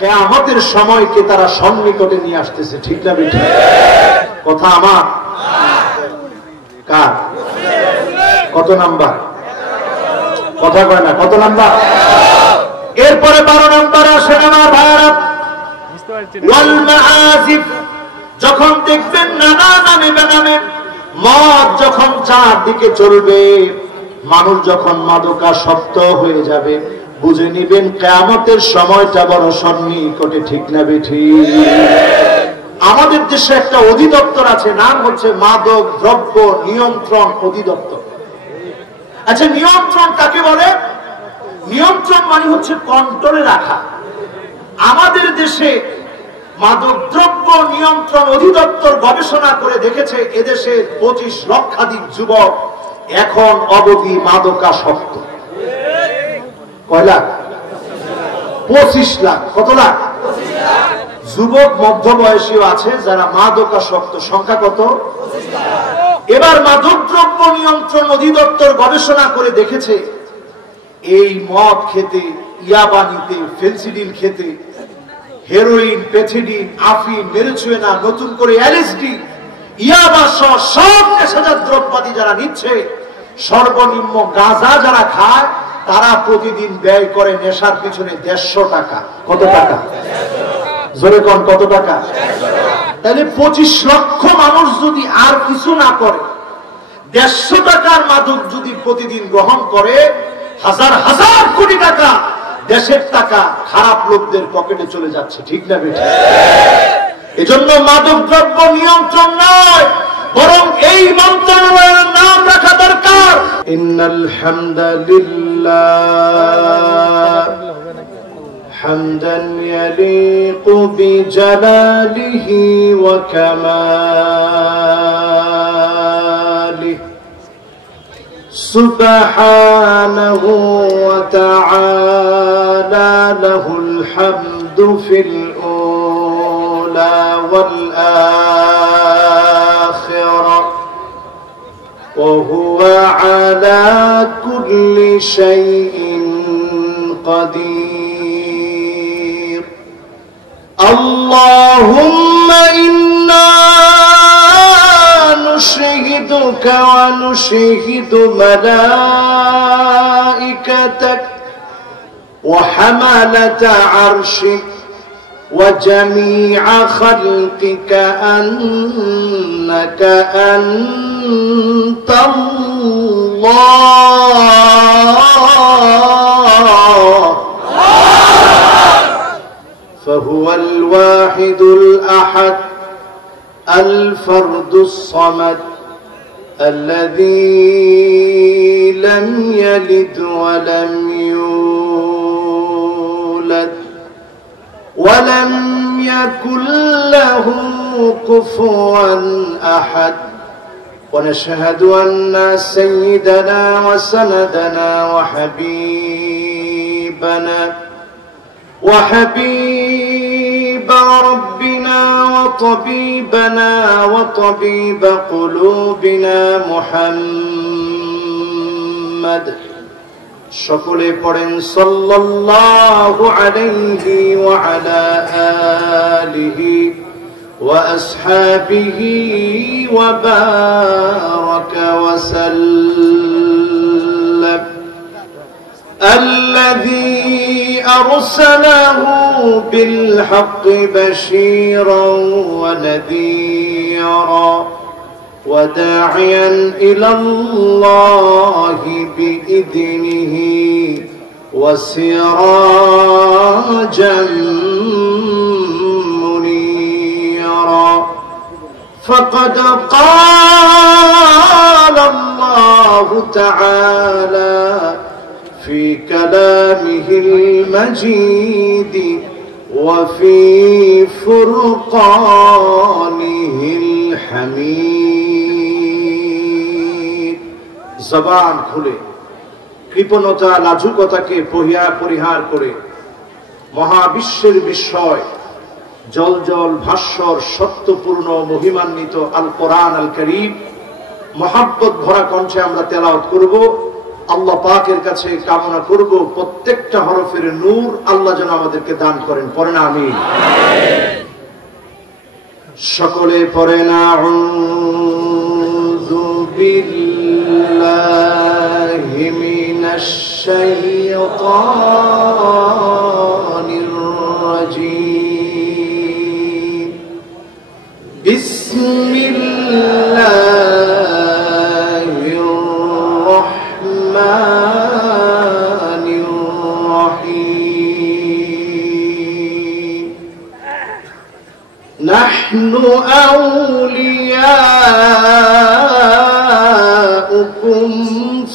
কিয়ামতের সময়কে তারা সন্নিকটে নিয়ে আসতেছে, ঠিক না বেঠিক? কথা আমার কার? কত নাম্বার? কথা কয় না, কত নাম্বার? এরপরে 12 নাম্বার আসেন আমার ভাইরা, ওয়াল মাআজিফ। যখন দেখবেন নানা নামে বেনামে মদ যখন চারদিকে চলবে, মানুষ যখন মাদকাসক্ত হয়ে যাবে, বুঝে নিবেন কিয়ামতের সময়টা বড় সন্নিকটে, ঠিক না বেঠিক? আমাদের দেশে একটা অধিদপ্তর আছে, নাম হচ্ছে মাদক দ্রব্য নিয়ন্ত্রণ অধিদপ্তর। আচ্ছা, নিয়ন্ত্রণ কাকে বলে? নিয়ন্ত্রণ মানে হচ্ছে কন্ট্রোলে রাখা। আমাদের দেশে মাদক দ্রব্য নিয়ন্ত্রণ অধিদপ্তর গবেষণা করে দেখেছে এদেশে 25 লক্ষাধিক যুবক এখন অবধি মাদকাসক্ত। কয় লাখ? 25 লাখ। কত লাখ? যুবক মধ্যবয়সীও আছে যারা মাদকাসক্ত। সংখ্যা কত? এবার মাদকদ্রব্য নিয়ন্ত্রণ অধিদপ্তর গবেষণা করে দেখেছে এই মদ খেতে, ইয়াবা নিতে, ফেন্সিডিল খেতে, হেরোইন, প্যাথিডিন, আফিন, মেরিজুয়ানা, নতুন করে এলএসডি, ইয়াবা সহ সব নেশাজাত দ্রব্যাদি যারা নিচ্ছে, সর্বনিম্ন গাঁজা যারা খায়, তারা প্রতিদিন ব্যয় করে নেশার পিছনে 150 টাকা। কত টাকা? জোরে কোন, কত টাকা? তাহলে 25 লক্ষ মানুষ যদি আর কিছু না করে, 150 টাকার মাদক যদি প্রতিদিন গ্রহণ করে, হাজার হাজার কোটি টাকা দেশের টাকা খারাপ লোকদের পকেটে চলে যাচ্ছে, ঠিক না বেঠিক? এজন্য মাদক দ্রব্য নিয়ন্ত্রণ নয়, বরং এই মন্ত্রণালয়ের নাম রাখা দরকার, ইন্নাল হামদালিল্লাহ হামদান ইয়ালিকু বিজালালিহি ওয়া কামালিহি সুবহানাহু ওয়া তাআলা লাহুল হামদু ফিল উলা ওয়াল আখিরাহ ওয়া হুয়া আলা কুল্লি শাইইন কাদির। আল্লাহুম্মা ইন্না نشهدك ونشهد ملائكتك وحملة عرشك وجميع خلقك أنك أنت الله فهو الواحد الأحد الفرد الصمد الذي لم يلد ولم يولد ولم يكن له كفوا أحد ونشهد أن سيدنا وسندنا وحبيب ربنا وطبيبنا وطبيب قلوبنا محمد সকলে পড়েন সাল্লাল্লাহু আলাইহি ওয়া আলা আলিহি ওয়া আসহাবিহি ওয়া বারাকা ওয়া সাল্লাম الذي أرسله بالحق بشيرا ونذيرا وداعيا إلى الله بإذنه وسراجا منيرا فقد قال الله تعالى في كلامه المجيد وفي فرقانه الحميد জবান খুলে কৃপণতা লাজুকতাকে পরিহার করে মহাবিশ্বের বিস্ময় জল জল ভাস্বর সত্যপূর্ণ মহিমান্বিত আল কোরআন আল কারীম মহব্বত ভরা কণ্ঠে আমরা তেলাওয়াত করব। আল্লাহ পাকের কাছে কামনা করব প্রত্যেকটা হরফের নূর আল্লাহ যেন আমাদেরকে দান করেন। পড়েন আমিন। সকলে পড়েন আউযু বিল্লাহি মিনাশ শাইতানির রাজীম। বিসমিল্লাহির রাহমানির রাহিম। নাহনু আউলিয়াউকুম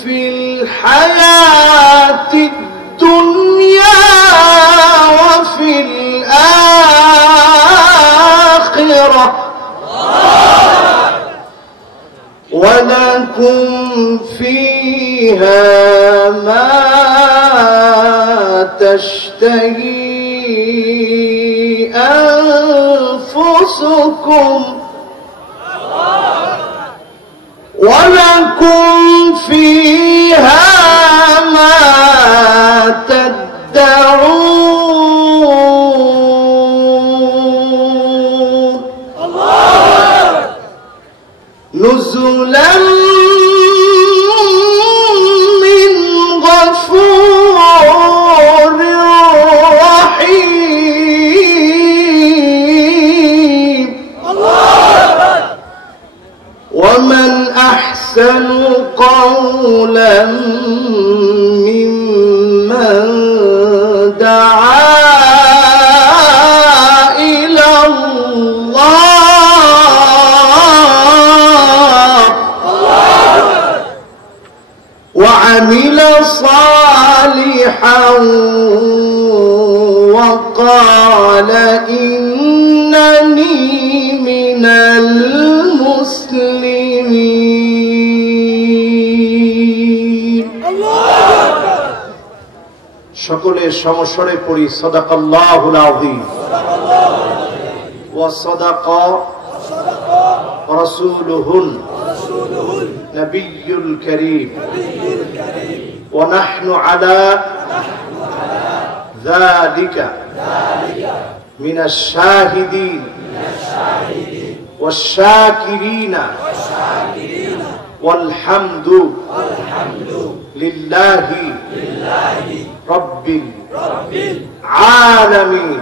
ফিল হায়াতিদ দুনিয়া ওয়া ফিল আখিরাহ ওয়া লাকুম ফিহা মা তাশতাহি أنفسكم ولكم فيها ما تدعون نزلا من غفور رحيم. ومن أحسن قولا ممن دعا إلى الله وعمل صالحا وقال إنني من المسلمين. সকলে সমস্বরে পড়ি সাদাকাল্লাহুল আযীম ওয়া সাদাকা রাসূলুহুল নবিয়্যুল কারীম ওয়া নাহনু আলা যালিকা মিনাশ শাহিদিন والشاكرين والحمد لله رب العالمين.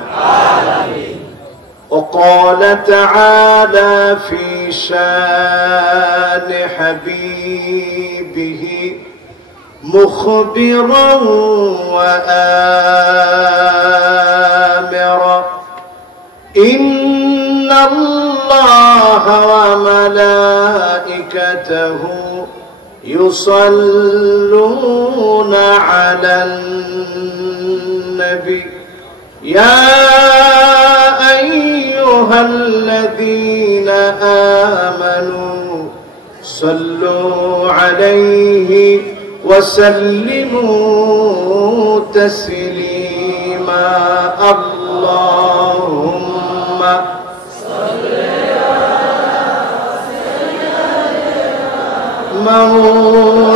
وقال تعالى في شان حبيبه مخبرا وآمرا إن الله وملائكته يصلون على النبي يا أيها الذين آمنوا صلوا عليه وسلموا تسليما. اللهم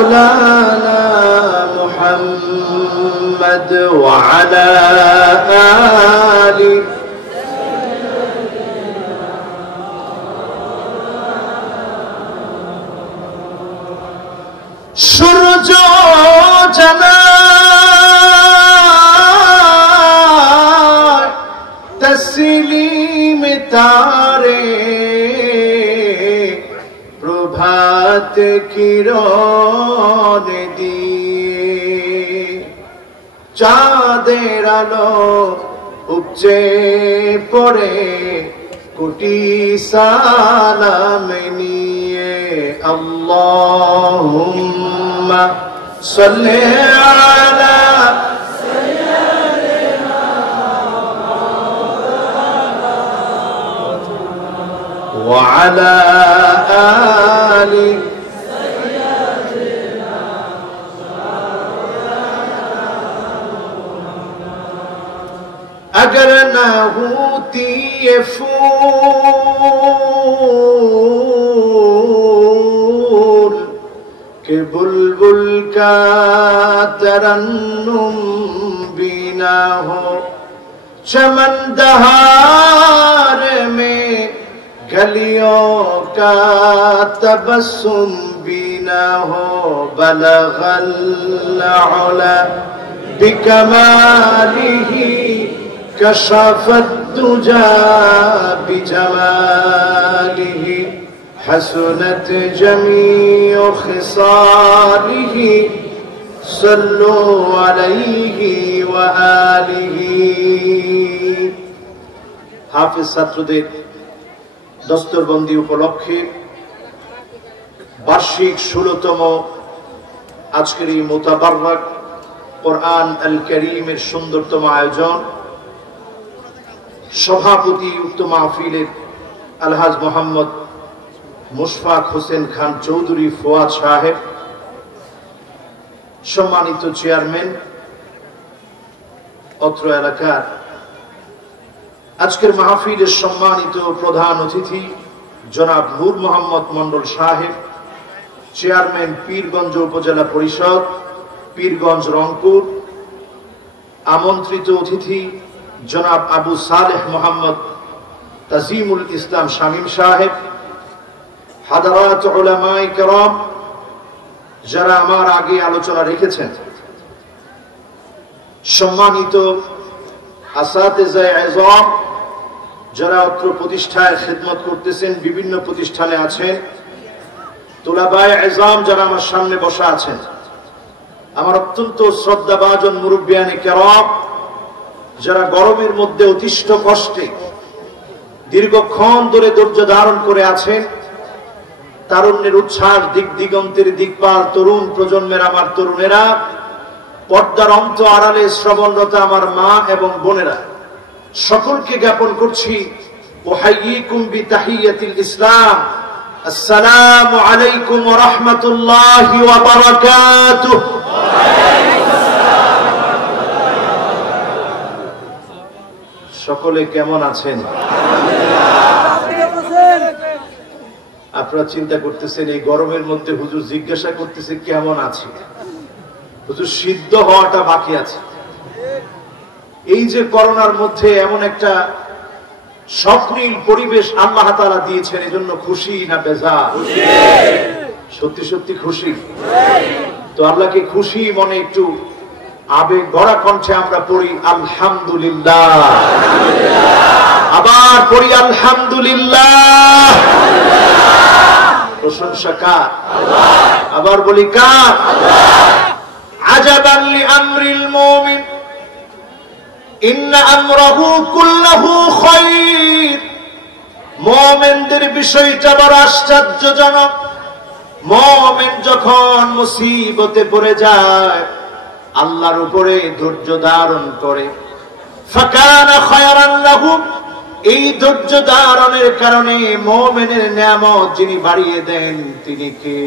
مولانا محمد وعلى آله সূর্য জানায় তসলিম তারে প্রভাত কিরণ দিয়ে চাঁদের আলো উপচে পড়ে কোটি সালাম নিয়ে। আল্লাহুম্মা সাল্লি আলা ওয়া আলা আলি अगर न होती ये फूल कि बुलबुल का तरन्नुम भी ना हो, चमन दहार में गलियों का तबस्सुम भी ना हो, बलगल उला बिकमालिही कशफत दुजा बिजमालिही, हसनत जमीउ खिसालिही, सल्लु अलैहि व आलिही। हाफिज ছাত্রদের দস্তরবন্দি উপলক্ষে বার্ষিক 16তম আজকের এই মুতাবাররাক কোরআন আল কারীমের সুন্দরতম আয়োজন। সভাপতি উক্ত মাহফিলের আলহাজ মোহাম্মদ মুশফাক হোসেন খান চৌধুরী ফুয়াদ সাহেব, সম্মানিত চেয়ারম্যান অত্র এলাকার, আজকের মাহফিলের সম্মানিত প্রধান অতিথি জনাব নূর মোহাম্মদ মন্ডল সাহেব, চেয়ারম্যান পীরগঞ্জ উপজেলা পরিষদ, পীরগঞ্জ রংপুর, আমন্ত্রিত অতিথি জনাব আবু সালেহ মোহাম্মদ তাজিমুল ইসলাম শামীম সাহেব, হাদারাত উলামায়ে কেরাম যারা আমার আগে আলোচনা রেখেছেন, সম্মানিত আসাতিজায়ে আযম যারা অত্র প্রতিষ্ঠায় খিদমত করতেছেন, বিভিন্ন প্রতিষ্ঠানে আছেন, তুলাবায়ে আযম যারা আমার সামনে বসা আছেন, আমার অত্যন্ত শ্রদ্ধাভাজন মুরব্বিয়ানে কেরাম যারা গরমের মধ্যে অতিষ্ঠ কষ্টে দীর্ঘক্ষণ ধরে ধৈর্য ধারণ করে আছেন, তারুণ্যের উচ্ছ্বাস, দিক দিগন্তের দিকপাল তরুণ প্রজন্মের আমার তরুণেরা, পর্দার অন্ত আড়ালে শ্রবণরত আমার মা এবং বোনেরা, সকলকে জ্ঞাপন করছি উহাইয়িকুম বিতাহিয়াতিল ইসলাম, আসসালামু আলাইকুম ওয়া রাহমাতুল্লাহি ওয়া বারাকাতুহু। সকলে কেমন আছেন? আপনারা চিন্তা করতেছেন এই গরমের মধ্যে হুজুর জিজ্ঞাসা করতেছে কেমন আছে, হুজুর সিদ্ধ হওয়াটা বাকি আছে। এই যে করোনার মধ্যে এমন একটা স্বপ্নীল পরিবেশ আল্লাহ তাআলা দিয়েছেন, এজন্য খুশি না বেজার? সত্যি সত্যি খুশি। তো আল্লাহকে খুশি মনে একটু আবেগ ভরা কণ্ঠে আমরা পড়ি আলহামদুলিল্লাহ, আবার পড়ি আলহামদুলিল্লাহ। প্রশংসা কার? আবার বলি কার? আজাবান লিআমরিল মুমিন ইন্না আমরাহু কুল্লাহু খায়র। মুমিনদের বিষয়টা বড় আশ্চর্যজনক। মুমিন যখন মুসিবতে পড়ে যায়, আল্লাহর উপরে ধৈর্য ধারণ করে, ফাকানা খায়রান লাহু, এই ধৈর্য ধারণের কারণে মুমিনের নিয়ামত যিনি বাড়িয়ে দেন তিনি কে?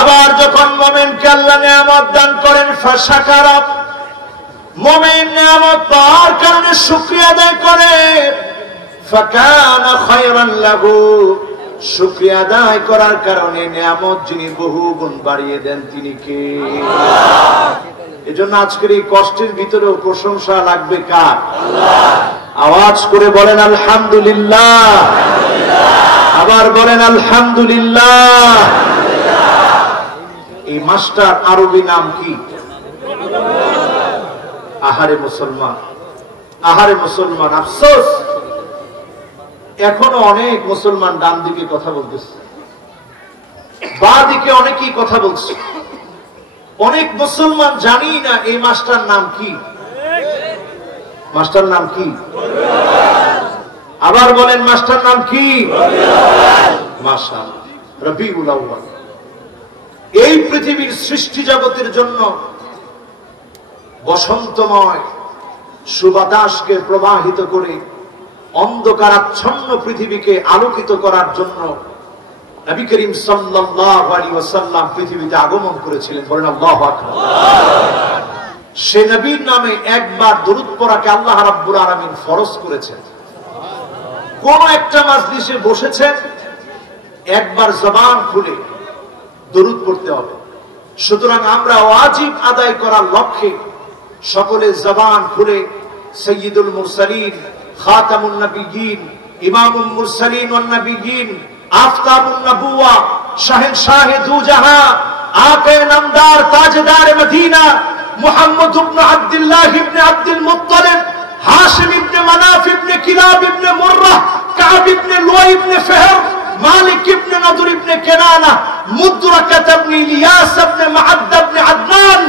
আবার যখন মুমিনকে আল্লাহ নিয়ামত দান করেন, ফাশাকারা, মুমিন নিয়ামত পাওয়ার কারণে শুকরিয়া আদায় করে, ফাকানা খায়রান লাহু, শুকরিয়া আদায় করার কারণে নিয়ামত যিনি বহুগুণ বাড়িয়ে দেন তিনি কে? এজন্য আজকের এই কষ্টের ভিতরেও প্রশংসা লাগবে কার? আওয়াজ করে বলেন আলহামদুলিল্লাহ, আবার বলেন আলহামদুলিল্লাহ। এই মাসটার আরবি নাম কি? আহারে মুসলমান, আহারে মুসলমান। আফসোস এখনো অনেক মুসলমান ডান দিকে কথা বলতেছে, বাঁ দিকে অনেকেই কথা বলছে। অনেক মুসলমান জানি না এই মাসটার নাম কি। মাসটার নাম কি? আবার বলেন মাসটার নাম কি? মাশাআল্লাহ, রবিউল আউয়াল। এই পৃথিবীর সৃষ্টি জগতের জন্য বসন্তময় সুবাতাসকে প্রবাহিত করে অন্ধকারাচ্ছন্ন পৃথিবীকে আলোকিত করার জন্য নবী করিম সাল্লাল্লাহু আলাইহি ওয়াসাল্লাম পৃথিবীতে আগমন করেছিলেন। বলেন আল্লাহু আকবার। সে নবীর নামে একবার দরুদ পড়াকে আল্লাহ রাব্বুল আলামিন ফরজ করেছেন। কোন একটা মাজলিসে বসেছেন, একবার জবান খুলে দরুদ পড়তে হবে। সুতরাং আমরা ওয়াজিব আদায় করার লক্ষ্যে সকলে জবান খুলে সাইয়্যিদুল মুরসালিন, খাতামুন নবিয়্যিন, ইমামুল মুরসালিন ওয়ান নবিয়্যিন, আফতাবুন নবুওয়া, শাহেনশাহে দু জাহান, আকে নামদার তাজদার মদিনা, মুহাম্মদ ইবনে আব্দুল্লাহ ইবনে আব্দুল মুত্তালিব, হাশিম ইবনে মানাফ ইবনে কিলাব ইবনে মুররাহ, কাব ইবনে লুয়াই ইবনে ফিহর, মালিক ইবনে নদর ইবনে কেনানা, মুদরাকাত ইবনে ইলিয়াস ইবনে মুআদ্দ ইবনে আদনান।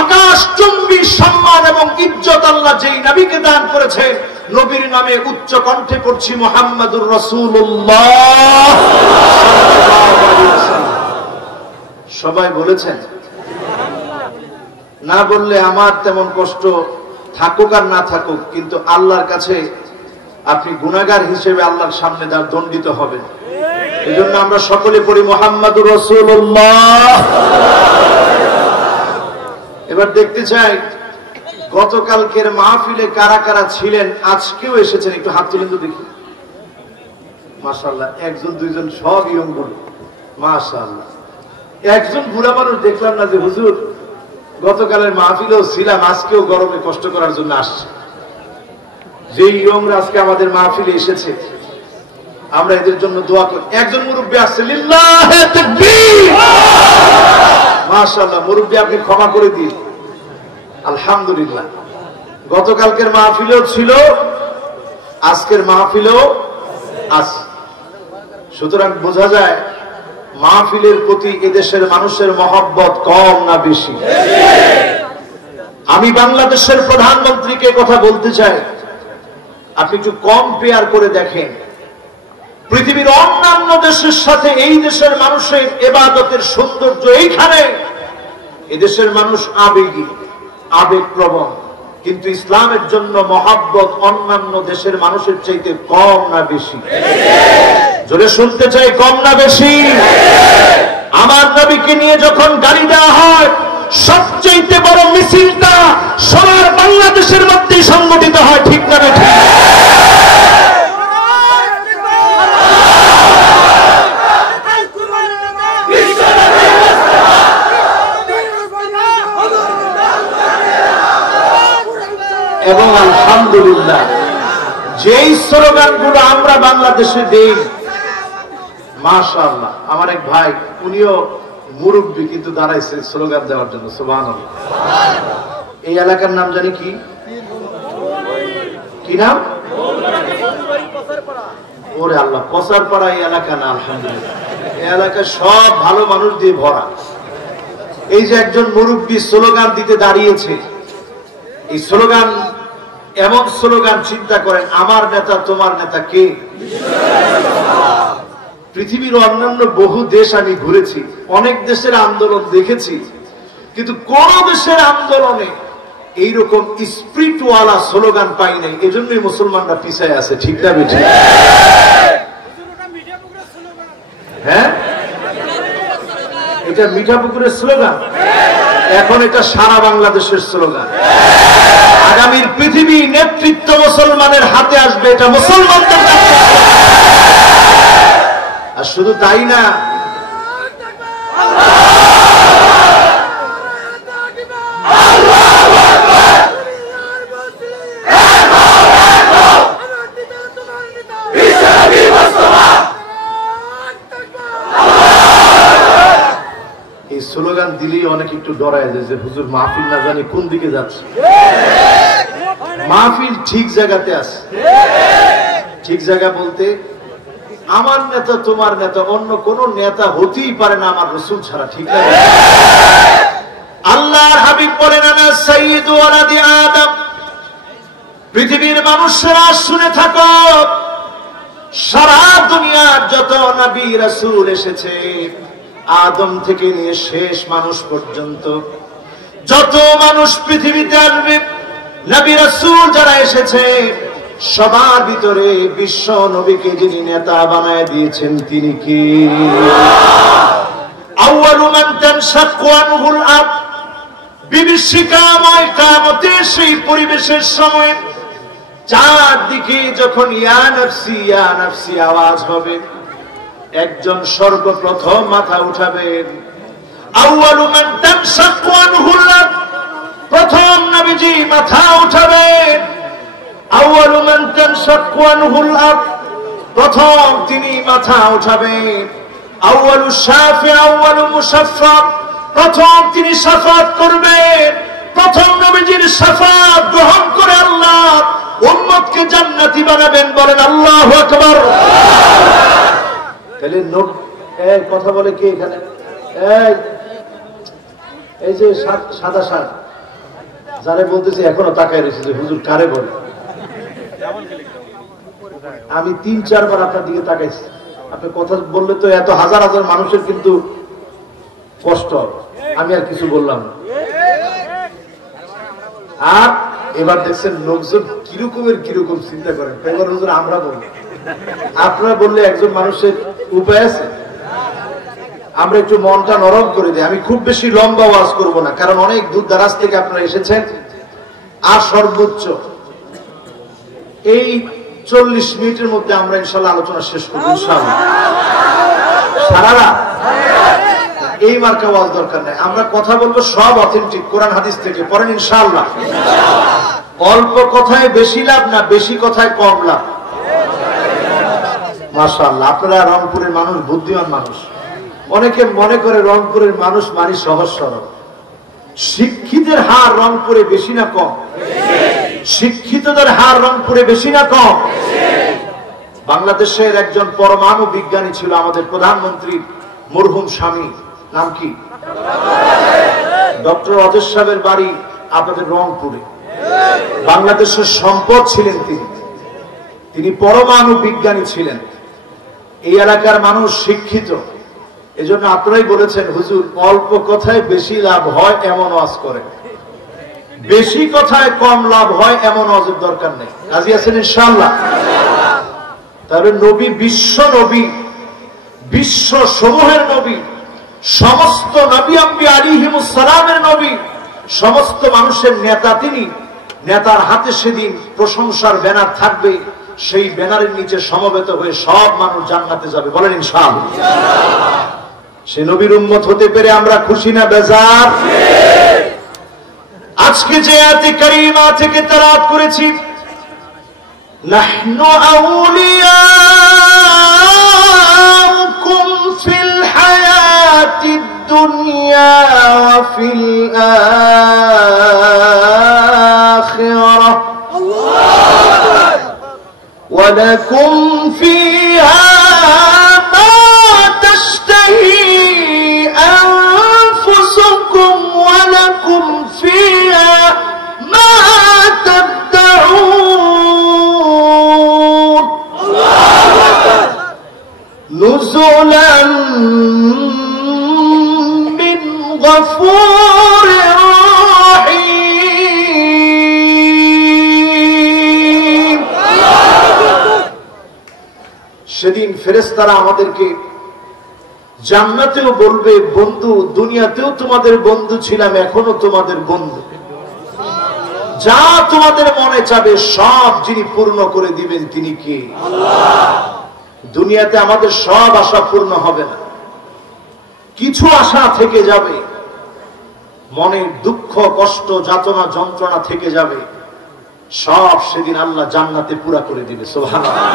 আকাশ চুম্বী সম্মান এবং ইজ্জত আল্লাহ যেই নবীকে দান করেছে, নবীর নামে উচ্চ কণ্ঠে পড়ছি মুহাম্মাদুর রাসূলুল্লাহ। সবাই বলেছেন? না বললে আমার তেমন কষ্ট থাকুক আর না থাকুক, কিন্তু আল্লাহর কাছে আপনি গুনাহগার হিসেবে আল্লাহর সামনে দণ্ডিত হবেন। এজন্য আমরা সকলে পড়ি মুহাম্মাদুর রাসূলুল্লাহ। এবার দেখতে চাই গতকালকের মাহফিলে কারা কারা ছিলেন, আজকেও এসেছেন, একটু হাত তুলেন তো দেখি। মাশাআল্লাহ, একজন দুইজন সব ইয়ং বলে, মাশাআল্লাহ। একজন বুড়া মানুষ দেখলাম না যে হুজুর গতকালের মাহফিলেও ছিলাম, আজকেও গরমে কষ্ট করার জন্য আসছে। যে ইয়ংরা আজকে আমাদের মাহফিলে এসেছে, আমরা এদের জন্য দোয়া করি। একজন মুরব্বী আসছে, লিল্লাহে তাকবীর, মাশাআল্লাহ। মুরব্বী আপনি ক্ষমা করে দিন, আলহামদুলিল্লাহ। গতকালকের মাহফিলেও ছিল, আজকের মাহফিলেও আছে। সুতরাং বোঝা যায় মাহফিলের প্রতি এদেশের মানুষের মহব্বত কম না বেশি। আমি বাংলাদেশের প্রধানমন্ত্রীকে কথা বলতে চাই, আপনি একটু কম্পেয়ার করে দেখেন পৃথিবীর অন্যান্য দেশের সাথে এই দেশের মানুষের ইবাদতের সৌন্দর্য এইখানে। এদেশের মানুষ আবেগী, আবেগপ্রবণ, কিন্তু ইসলামের জন্য মহব্বত অন্যান্য দেশের মানুষের চাইতে কম না বেশি? জোরে শুনতে চাই, কম না বেশি? আমার নবীকে নিয়ে যখন গালি দেওয়া হয়, সবচেয়ে বড় মিছিলটা সবার বাংলাদেশের মধ্যেই সংগঠিত হয়, ঠিক না বেঠিক? এবং আলহামদুলিল্লাহ যেই স্লোগানগুলো আমরা বাংলাদেশে দেই, মাশাআল্লাহ। আমার এক ভাই, উনিও মুরব্বী, কিন্তু দাঁড়াইছে স্লোগান দেওয়ার জন্য, সুবহানাল্লাহ। এই এলাকার নাম জানি কি, কি নাম? ওরে আল্লাহ, পচারপাড়া এই এলাকা না, আলহামদুলিল্লাহ। এই এলাকায় সব ভালো মানুষ দিয়ে ভরা। এই যে একজন মুরব্বী স্লোগান দিতে দাঁড়িয়েছে, এই স্লোগান এমন স্লোগান, চিন্তা করেন, আমার নেতা তোমার নেতা কে? পৃথিবীর অন্যান্য বহু দেশ আমি ঘুরেছি, অনেক দেশের আন্দোলন দেখেছি, কিন্তু কোন দেশের আন্দোলনে এইরকম স্পিরিটওয়ালা স্লোগান পাই নাই। এজন্যই মুসলমানরা পিছায় আছে, ঠিক না বেঠিক? হ্যাঁ, এটা মিঠাপুকুরের স্লোগান, এখন এটা সারা বাংলাদেশের স্লোগান। আগামীর পৃথিবী নেতৃত্ব মুসলমানের হাতে আসবে, এটা মুসলমানদের কাছে। আর শুধু তাই না, এই স্লোগান দিলেই অনেক একটু ডরায় যে হুজুর মাহফিল না জানি কোন দিকে যাচ্ছে। মাহফিল ঠিক জায়গাতে আছে। ঠিক জায়গা বলতে আমার নেতা তোমার নেতা, অন্য কোন নেতা হতেই পারে না আমার রাসূল ছাড়া, ঠিক না? আল্লাহর হাবিব বলেন, আনা সাইয়্যিদু ওয়ালাদি আদম। পৃথিবীর মানুষেরা শুনে থাকো, সারা দুনিয়ার যত নবী রাসূল এসেছে, আদম থেকে নিয়ে শেষ মানুষ পর্যন্ত যত মানুষ পৃথিবীতে আসবে, নবী রাসূল যারা এসেছে, সবার ভিতরে বিশ্ব নবীকে যিনি নেতা বানায় দিয়েছেন তিনি কি? আউয়ালু মান তানশাক্কু আনহুল আরদ। বিভীষিকাময় কিয়ামতের সেই পরিবেশের সময় চারদিকে যখন ইয়া নাফসি আওয়াজ হবে, একজন সর্বপ্রথম মাথা উঠাবেন আউয়ালু মান তানশাক্কু আনহুল আরদ, প্রথম নবীজি মাথা উঠাবেন। আউয়ালু মান তানশাক্কু আনহুল আরদ, প্রথম তিনি মাথা উঠাবেন। আউয়ালু শাফি আউয়ালু মুশাফফা, প্রথম তিনি শাফাত করবেন। প্রথম নবীজির শাফাত গ্রহণ করে আল্লাহ উম্মতকে জান্নাতি বানাবেন। বলেন আল্লাহু আকবার। তাহলে নোট এই কথা বলে কি এখানে? এই যে সাদা শার্ট যারে বলতেছি এখনো তাকায় রয়েছে যে হুজুর কারে বলে। আমি 3-4 বার আপনার দিকে তাকাইছি, আপনি কথা বললে তো এত হাজার হাজার মানুষের কিন্তু কষ্ট। আমি আর কিছু বললাম না। আর এবার দেখছেন লোকজন কিরকম চিন্তা করেন। এবার হুজুর আমরা বলি, আপনারা বললে একজন মানুষের উপায় আছে? আমরা একটু মনটা নরম করে দিই। আমি খুব বেশি লম্বা ওয়াজ করব না, কারণ অনেক দূর দারাজ থেকে আপনারা এসেছেন। আর সর্বোচ্চ এই 40 মিনিটের মধ্যে আমরা ইনশাআল্লাহ আলোচনা শেষ করব ইনশাআল্লাহ। সারা রাত এই মার্কা ওয়াজ দরকার নাই। আমরা কথা বলবো সব অথেন্টিক কোরআন হাদিস থেকে। পড়েন ইনশাআল্লাহ। অল্প কথায় বেশি লাভ না, বেশি কথায় কম লাভ। মাশাআল্লাহ, আপনারা রংপুরের মানুষ বুদ্ধিমান মানুষ। অনেকে মনে করে রংপুরের মানুষ মানে সহজ সরল। শিক্ষিতের হার রংপুরে বেশি না কম? শিক্ষিতদের হার রংপুরে বেশি না কম? বাংলাদেশের একজন পরমাণু বিজ্ঞানী ছিল আমাদের প্রধানমন্ত্রীর মরহুম স্বামী, নাম কি? ডক্টর অজয় সাহেবের বাড়ি আপনাদের রংপুরে। বাংলাদেশের সম্পদ ছিলেন তিনি পরমাণু বিজ্ঞানী ছিলেন। এই এলাকার মানুষ শিক্ষিত, এজন্য আপনারাই বলেছেন হুজুর অল্প কথায় বেশি লাভ হয় এমন ওয়াজ করে, বেশি কথায় কম লাভ হয় এমন ওয়াজের দরকার নেই। রাজি আছেন ইনশাআল্লাহ? তাহলে নবী বিশ্ব নবী, বিশ্ব সমূহের নবী, সমস্ত নবী আম্বিয়া আলাইহিমুস সালামের নবী, সমস্ত মানুষের নেতা তিনি। নেতার হাতে সেদিন প্রশংসার ব্যানার থাকবে, সেই ব্যানারের নিচে সমবেত হয়ে সব মানুষ জান্নাতে যাবে। বলেন ইনশাআল্লাহ। সে নবীর উম্মত হতে পেরে আমরা খুশি না বেজার? আজকে যে আয়াতে কারিমা থেকে তেলাওয়াত করেছি, নাহনু আউলিয়াউকুম ফিল হায়াতিদ দুনিয়া ওয়া ফিল আখিরাহ ওয়া লাকুম ফিহা মা তাশতাহি أنفسكم ولكم فيها ما تدعون نزلا من غفور رحيم। সেদিন ফেরেশতারা আমাদেরকে জান্নাতেও বলবে বন্ধু, দুনিয়াতেও তোমাদের বন্ধু ছিলাম, এখনো তোমাদের বন্ধু। যা তোমাদের মনে চাবে সব যিনি পূর্ণ করে দিবেন তিনি কে? আল্লাহ। দুনিয়াতে আমাদের সব আশা পূর্ণ হবে না, কিছু আশা থেকে যাবে, মনের দুঃখ কষ্ট যাতনা যন্ত্রণা থেকে যাবে, সব সেদিন আল্লাহ জান্নাতে পুরা করে দিবে। সুবহানাল্লাহ।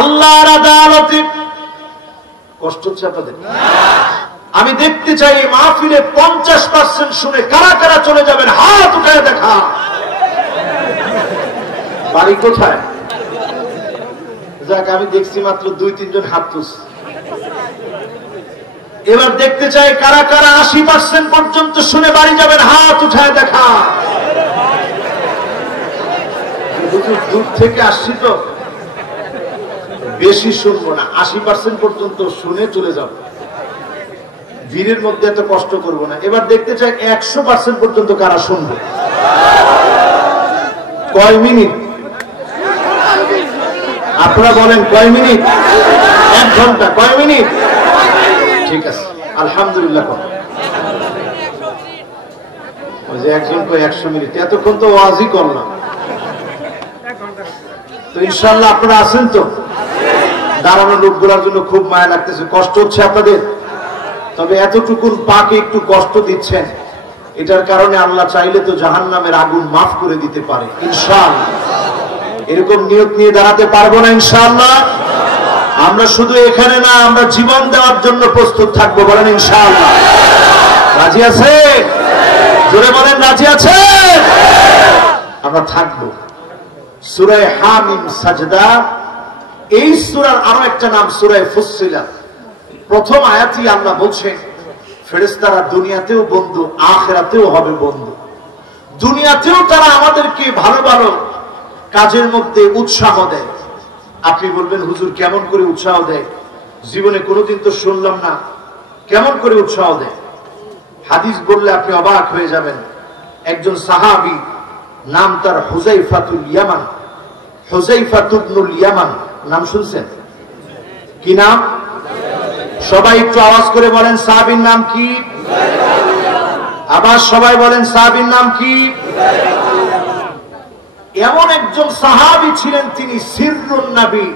আল্লাহর আদালতে কষ্ট হচ্ছে আপনাদের? আমি দেখতে চাই মাহফিলে 50% শুনে কারা কারা চলে যাবেন, হাত উঠায় দেখা। বাড়ি কোথায়? যাক, আমি দেখছি মাত্র 2-3 জন হাত তুলছে। এবার দেখতে চাই কারা কারা 80% পর্যন্ত শুনে বাড়ি যাবেন, হাত উঠায় দেখা। দূর থেকে আসছি তো বেশি শুনবো না, 80% পর্যন্ত শুনে চলে যাব। ভিড়ের মধ্যে এত কষ্ট করব না। এবার দেখতে চাই 100% পর্যন্ত কারা শুনবে। কয় মিনিট? আপনারা বলেন কয় মিনিট? 1 ঘন্টা? কয় মিনিট? ঠিক আছে, আলহামদুলিল্লাহ। ওই যে একজন কয় 100 মিনিট, এতক্ষণ তো ওয়াজই করলাম। তো ইনশাআল্লাহ আপনারা আছেন তো? দাঁড়ানো লোকগুলোর জন্য খুব মায়া লাগতেছে, কষ্ট হচ্ছে আপনাদের? তো তবে এতটুকুন পাকে একটু কষ্ট দিচ্ছেন, এটার কারণে আল্লাহ চাইলে তো জাহান্নামের আগুন মাফ করে দিতে পারে ইনশাআল্লাহ। এরকম নিয়ত নিয়ে দাঁড়াতে পারবো না ইনশাআল্লাহ। আমরা শুধু এখানে না, আমরা জীবন দেওয়ার জন্য প্রস্তুত থাকবো, বলেন ইনশাআল্লাহ। রাজি আছে? জোরে বলেন রাজি আছে? আমরা থাকবো। সূরা হামিম সাজদা, এই সূরার আরো একটা নাম সূরা ফুসসিলাত। প্রথম আয়াতই আল্লাহ বলছেন ফেরেশতারা দুনিয়াতেও বন্ধু, আখিরাতেও হবে বন্ধু। দুনিয়াতেও তারা আমাদেরকে ভালো ভালো কাজের মধ্যে উৎসাহ দেয়। আপনি বলবেন হুজুর কেমন করে উৎসাহ দেয়? জীবনে কোনোদিন তো শুনলাম না, কেমন করে উৎসাহ দেয়? হাদিস বললে আপনি অবাক হয়ে যাবেন। একজন সাহাবী, নাম তার হুযায়ফাতুল ইয়ামান, হুযায়ফাতুবনুল ইয়ামান, নাম শুনছেন? কি নাম? সবাই একটু আওয়াজ করে বলেন সাহাবীর নাম কি? আবার সবাই বলেন সাহাবীর নাম কি? এমন একজন সাহাবী ছিলেন, তিনি সিররুন নবী।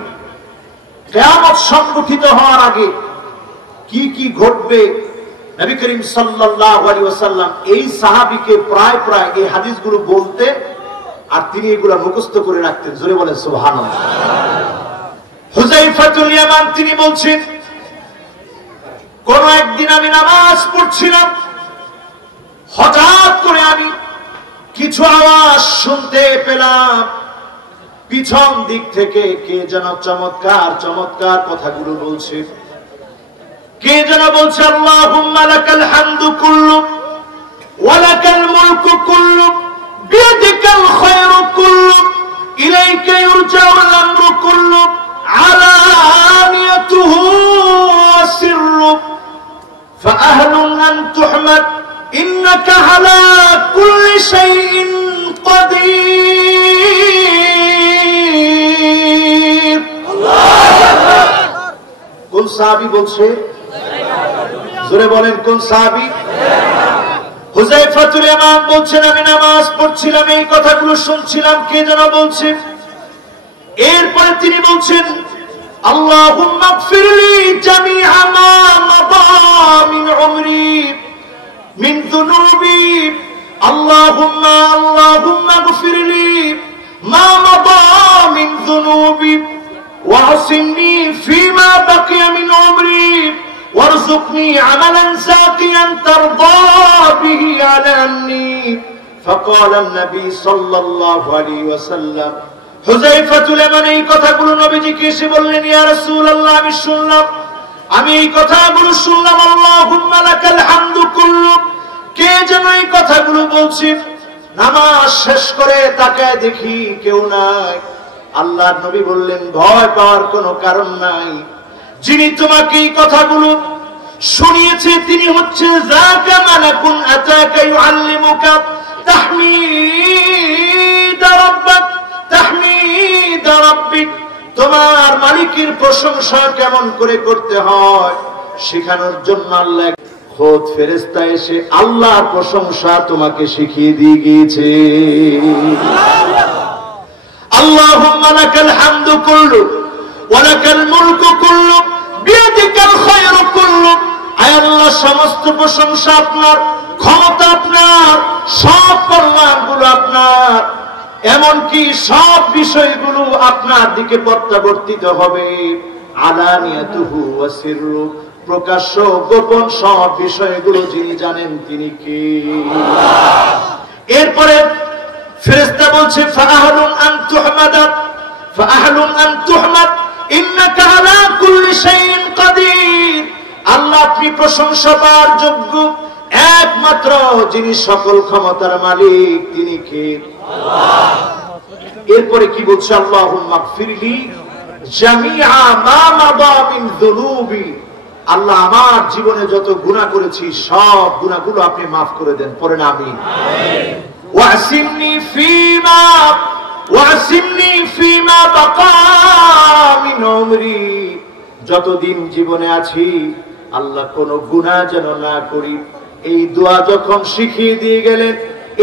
কিয়ামত সংগঠিত হওয়ার আগে কি কি ঘটবে নবী করিম সাল্লাল্লাহু আলাইহি ওয়াসাল্লাম এই সাহাবীকে প্রায় প্রায় এই হাদিসগুলো বলতে, আর তিনি এগুলা মুখস্থ করে রাখতেন। জোরে বলেন সুবহানাল্লাহ। হুযায়ফাতুল ইয়ামান তিনি বলছেন, কোন একদিন আমি নামাজ পড়ছিলাম, হঠাৎ করে আমি কিছু আওয়াজ শুনতে পেলাম। পিছন দিক থেকে কে যেন চমৎকার চমৎকার কথাগুলো বলছে। কে যেন বলছে, আল্লাহুম্মা লাকাল হামদু কুল্লু ওয়া লাকাল মুলকু কুল্লু বিয়াদিকাল খায়রু কুল্লু ইলাইকা ইরজাউল আমরু কুল্লু আলানিয়াতুহু ওয়া সিররু ফাআহলুন আন তুহমাদ ইন্নাকা আলা কুল্লি শাইইন কাদির। আল্লাহু আকবার। কোন সাহাবী বলছে? জোরে বলেন কোন সাহাবী? হুযায়ফাতুল ইয়ামান বলছেন, আমি নামাজ পড়ছিলাম, এই কথাগুলো শুনছিলাম, কে যেন বলছে। এরপরে তিনি বলছেন, আল্লাহুম্মা গফিরলি জামিআ মা মাদা মিন উমরি মিন যুনুবি। আল্লাহুম্মা গফিরলি মা মাদা মিন যুনুবি ওয়াহসিননি ফীমা বাকিয়া মিন উমরি وارزقني عملا زاكيا ترضى به عني. فقال النبي صلى الله عليه وسلم, হুযায়ফাতুল ইয়ামান এই কথাগুলো নবীজিকে এসে বললেন, ইয়া রাসূলুল্লাহ, আমি শুনলাম, আমি এই কথাগুলো শুনলাম, আল্লাহুম্মা লাকাল হামদু কুল্লু। কে যেন এই কথাগুলো বলছে। নামাজ শেষ করে তাকায় দেখি কেউ নাই। আল্লাহর নবী বললেন, ভয় পাওয়ার কোনো কারণ নাই। যিনি তোমাকে এই কথাগুলো শুনিয়েছে তিনি হচ্ছে যাকা মালাকুন আতাকা ইউআল্লিমুকা তাহমিদা রাব্বাক তাহমিদা রাব্বিক। তোমার মালিকের প্রশংসা কেমন করে করতে হয় শেখানোর জন্য আল্লাহ খোদ ফেরেশতা এসে আল্লাহর প্রশংসা তোমাকে শিখিয়ে দিয়ে গিয়েছে। আল্লাহুম্মা লাকাল হামদু কুল্লু ওয়া লাকাল মুলকু কুল্লু বিয়াদিকাল খায়রু কুল্লু। আয় আল্লাহ, সমস্ত প্রশংসা আপনার, ক্ষমতা আপনার, সব কল্যাণগুলো আপনার, এমনকি সব বিষয়গুলো আপনার দিকে প্রত্যাবর্তিত হবে। আলানিয়াতুহু ওয়া সিররু, প্রকাশ্য গোপন সব বিষয়গুলো যিনি জানেন তিনি কে? এরপরে ফেরেশতা বলছে, ফাআহলুন আন তুহমাদা ফাআহলুন আন তুহমাদ ইন্নাকা আলা কুল্লি শাইইন কাদির। আল্লাহ, আপনি প্রশংসা পাওয়ার যোগ্য, একমাত্র যিনি সকল ক্ষমতার মালিক তিনি কে? আল্লাহ। এরপরে কি বলছে? আল্লাহুম্মা গফিরলি জামিআ মা মাদা মিন যুনুবি। আল্লাহ, আমার জীবনে যত গুনাহ করেছি সব গুনাহগুলো আপনি মাফ করে দেন। পড়েন আমিন। ওয়াসিমনি ফীমা বাকা মিন উমরি। যতদিন জীবনে আছি আল্লাহ কোন গুনাহ যেন না করি। এই দোয়া যখন শিখিয়ে দিয়ে গেলেন,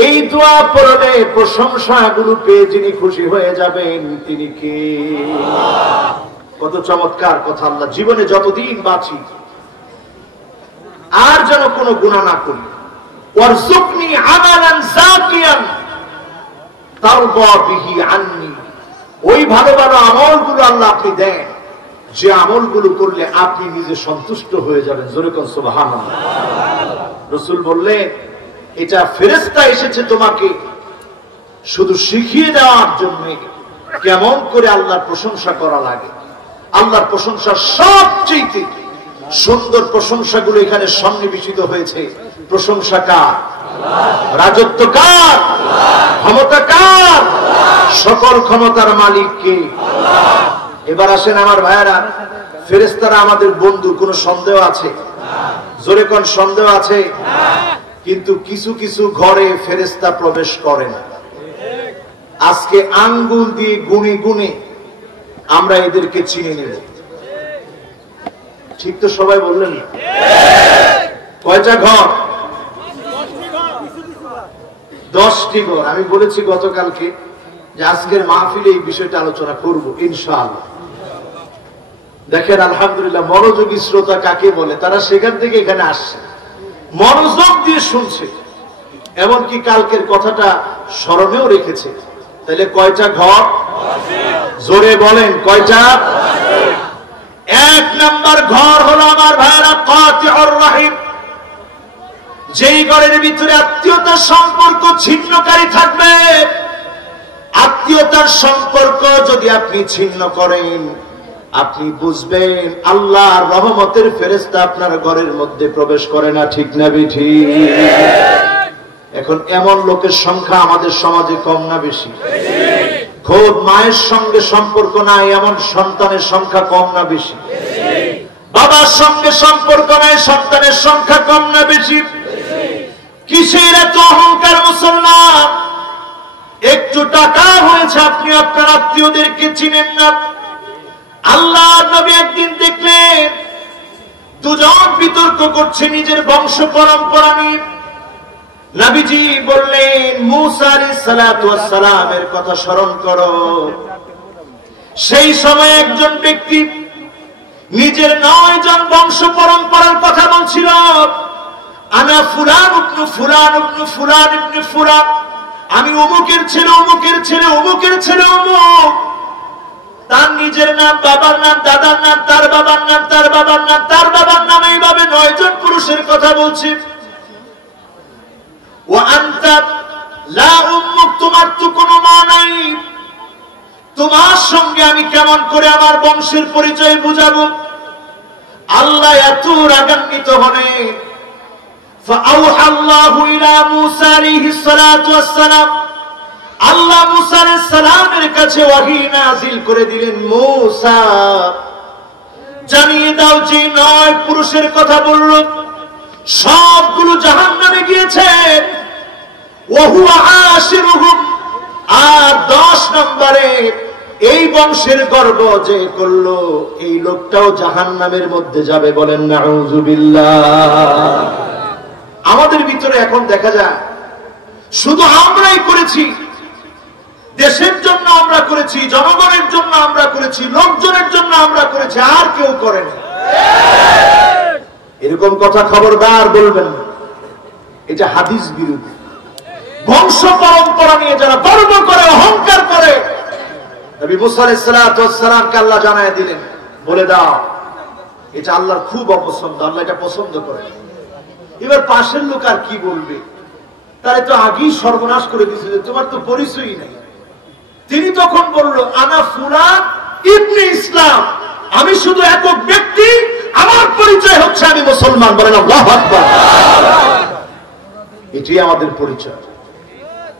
এই দোয়া পড়লে প্রশংসাগুলো পেয়ে যিনি খুশি হয়ে যাবেন তিনি কে? কত চমৎকার কথা! আল্লাহ, জীবনে যতদিন বাঁচি আর যেন কোনো গুনাহ না করি। ওয়ারযুকনি আমালান যাকিয়ান তারদা বিহি আন্নি, ওই ভালো ভালো আমলগুলো আল্লাহ আপনি দেন যে আমলগুলো করলে আপনি নিজে সন্তুষ্ট হয়ে যাবেন। জোরে কোন সুবহানাল্লাহ। রাসূল বললেন এটা ফেরেশতা এসেছে তোমাকে শুধু শিখিয়ে দেওয়ার জন্য কেমন করে আল্লাহর প্রশংসা করা লাগে। আল্লাহর প্রশংসা সবচেয়ে সুন্দর প্রশংসাগুলো এখানে সন্নিবেশিত হয়েছে। প্রশংসা কার? রাজত্ব কার? ক্ষমতা কার? সকল ক্ষমতার মালিক কে? এবার আসেন আমার ভাইয়েরা, ফেরেশতারা আমাদের বন্ধু, কোনো সন্দেহ আছে? জোরে কোন সন্দেহ আছে? কিন্তু কিছু কিছু ঘরে ফেরেশতা প্রবেশ করে না। আজকে আঙ্গুল দিয়ে গুনে গুনে আমরা এদেরকে চিনে নেব। ঠিক তো সবাই বললেন না? কয়টা ঘর? 10টি ঘর। আমি বলেছি গতকালকে যে আজকের মাহফিলে এই বিষয়টা আলোচনা করব ইনশাআল্লাহ। দেখেন আলহামদুলিল্লাহ, মনোযোগী শ্রোতা কাকে বলে? তারা সেখান থেকে এখানে আসছে, মনোযোগ দিয়ে শুনছে, এমনকি কালকের কথাটা স্মরণেও রেখেছে। তাহলে কয়টা ঘর? জোরে বলেন কয়টা? 1 নাম্বার ঘর হলো আমার ভাইরা কাতিউর রহিম, যেই ঘরের ভিতরে আত্মীয়তার সম্পর্ক ছিন্নকারী থাকবে। আত্মীয়তার সম্পর্ক যদি আপনি ছিন্ন করেন, আপনি বুঝবেন আল্লাহর রহমতের ফেরেশতা আপনার ঘরের মধ্যে প্রবেশ করে না। ঠিক না বেঠিক? এখন এমন লোকের সংখ্যা আমাদের সমাজে কম না বেশি? খোদ মায়ের সঙ্গে সম্পর্ক নাই এমন সন্তানের সংখ্যা কম না বেশি? বাবার সঙ্গে সম্পর্ক নাই সন্তানের সংখ্যা কম না বেশি? কিসের এত অহংকার মুসলমান? একটু টাকা হয়েছে আপনি আপনার আত্মীয়দেরকে চিনেন না। আল্লাহ নবী একদিন দেখলেন দুজন বিতর্ক করছে নিজের বংশ পরম্পরা নিয়ে। নবীজি বললেন মুসা আলাইহিস সালাতু ওয়াস সালামের কথা স্মরণ করো। সেই সময় একজন ব্যক্তি নিজের 9 জন বংশ পরম্পরার কথা বলছিল। আনা ফুলান ইবনে ফুলান ইবনে ফুলান ইবনে ফুলান, আমি অমুকের ছেলে অমুকের ছেলে অমুকের ছেলে অমুক। তার নিজের নাম, বাবার নাম, দাদার নাম, তার বাবার নাম, তার বাবার নাম, তার বাবার নাম, এইভাবে 9 জন পুরুষের কথা বলছি। ওয়া আনতা লা উম্মুক, তোমার তো কোনো মা নাই, তোমার সঙ্গে আমি কেমন করে আমার বংশের পরিচয় বুঝাবো? আল্লাহ এত রাগান্বিত হলেন। ফাআওহা আল্লাহু ইলা মূসা আলাইহিস সালাতু ওয়াস সালাম, আল্লাহ মূসা আলাইহিস সালামের কাছে ওহী নাযিল করে দিলেন, মূসা জানিয়ে দাও যে 9 পুরুষের কথা বলল সবগুলো জাহান্নামে গিয়েছে। ওয়া হুয়া আশিরুহুম, আর 10 নম্বরে এই বংশের গর্ব যে করলো এই লোকটাও জাহান্নামের মধ্যে যাবে। বলেন নাউযুবিল্লাহ। আমাদের ভিতরে এখন দেখা যায় শুধু আমরাই করেছি, দেশের জন্য আমরা করেছি, জনগণের জন্য আমরা করেছি, লোকজনের জন্য আমরা করেছি, আর কেউ করেনি। এরকম কথা খবরদার বলবেন না, এটা হাদিস বিরোধী। বংশ পরম্পরা নিয়ে যারা গর্ব করে, অহংকার করে, নবী মুসা আলাইহিস সালাতু ওয়াস সালামকে আল্লাহ জানায় দিলেন, বলে দাও এটা আল্লাহর খুব অপছন্দ, আল্লাহ এটা পছন্দ করে। এবার পাশের লোক আর কি বলবে? তারা তো আগেই সর্বনাশ করে দিয়েছে, তোমার তো পরিচয়ই নাই। তিনি তখন বলল, আনা ফুলান ইবনে ইসলাম, আমি শুধু একক ব্যক্তি, আমার পরিচয় হচ্ছে আমি মুসলমান। বলেন আল্লাহু আকবার। এটাই আমাদের পরিচয়।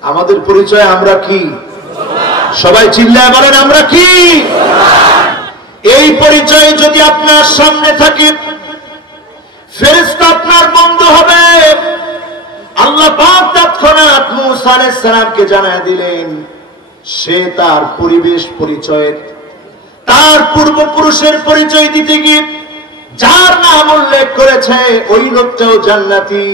আমাদের পরিচয় আমরা কি? সবাই চিল্লায় বলেন আমরা কি? এই পরিচয় যদি আপনার সামনে থাকে, ফেরেশতা আপনার বন্ধু হবে। আল্লাহ পাক তৎক্ষণাৎ মূসা আলাইহিস সালামকে জানায় দিলেন, সে তার পরিবেশ পরিচয়ের, তার পূর্বপুরুষের পরিচয় দিতে গিয়ে যার নাম উল্লেখ করেছে ওই লোকটাও জান্নাতি।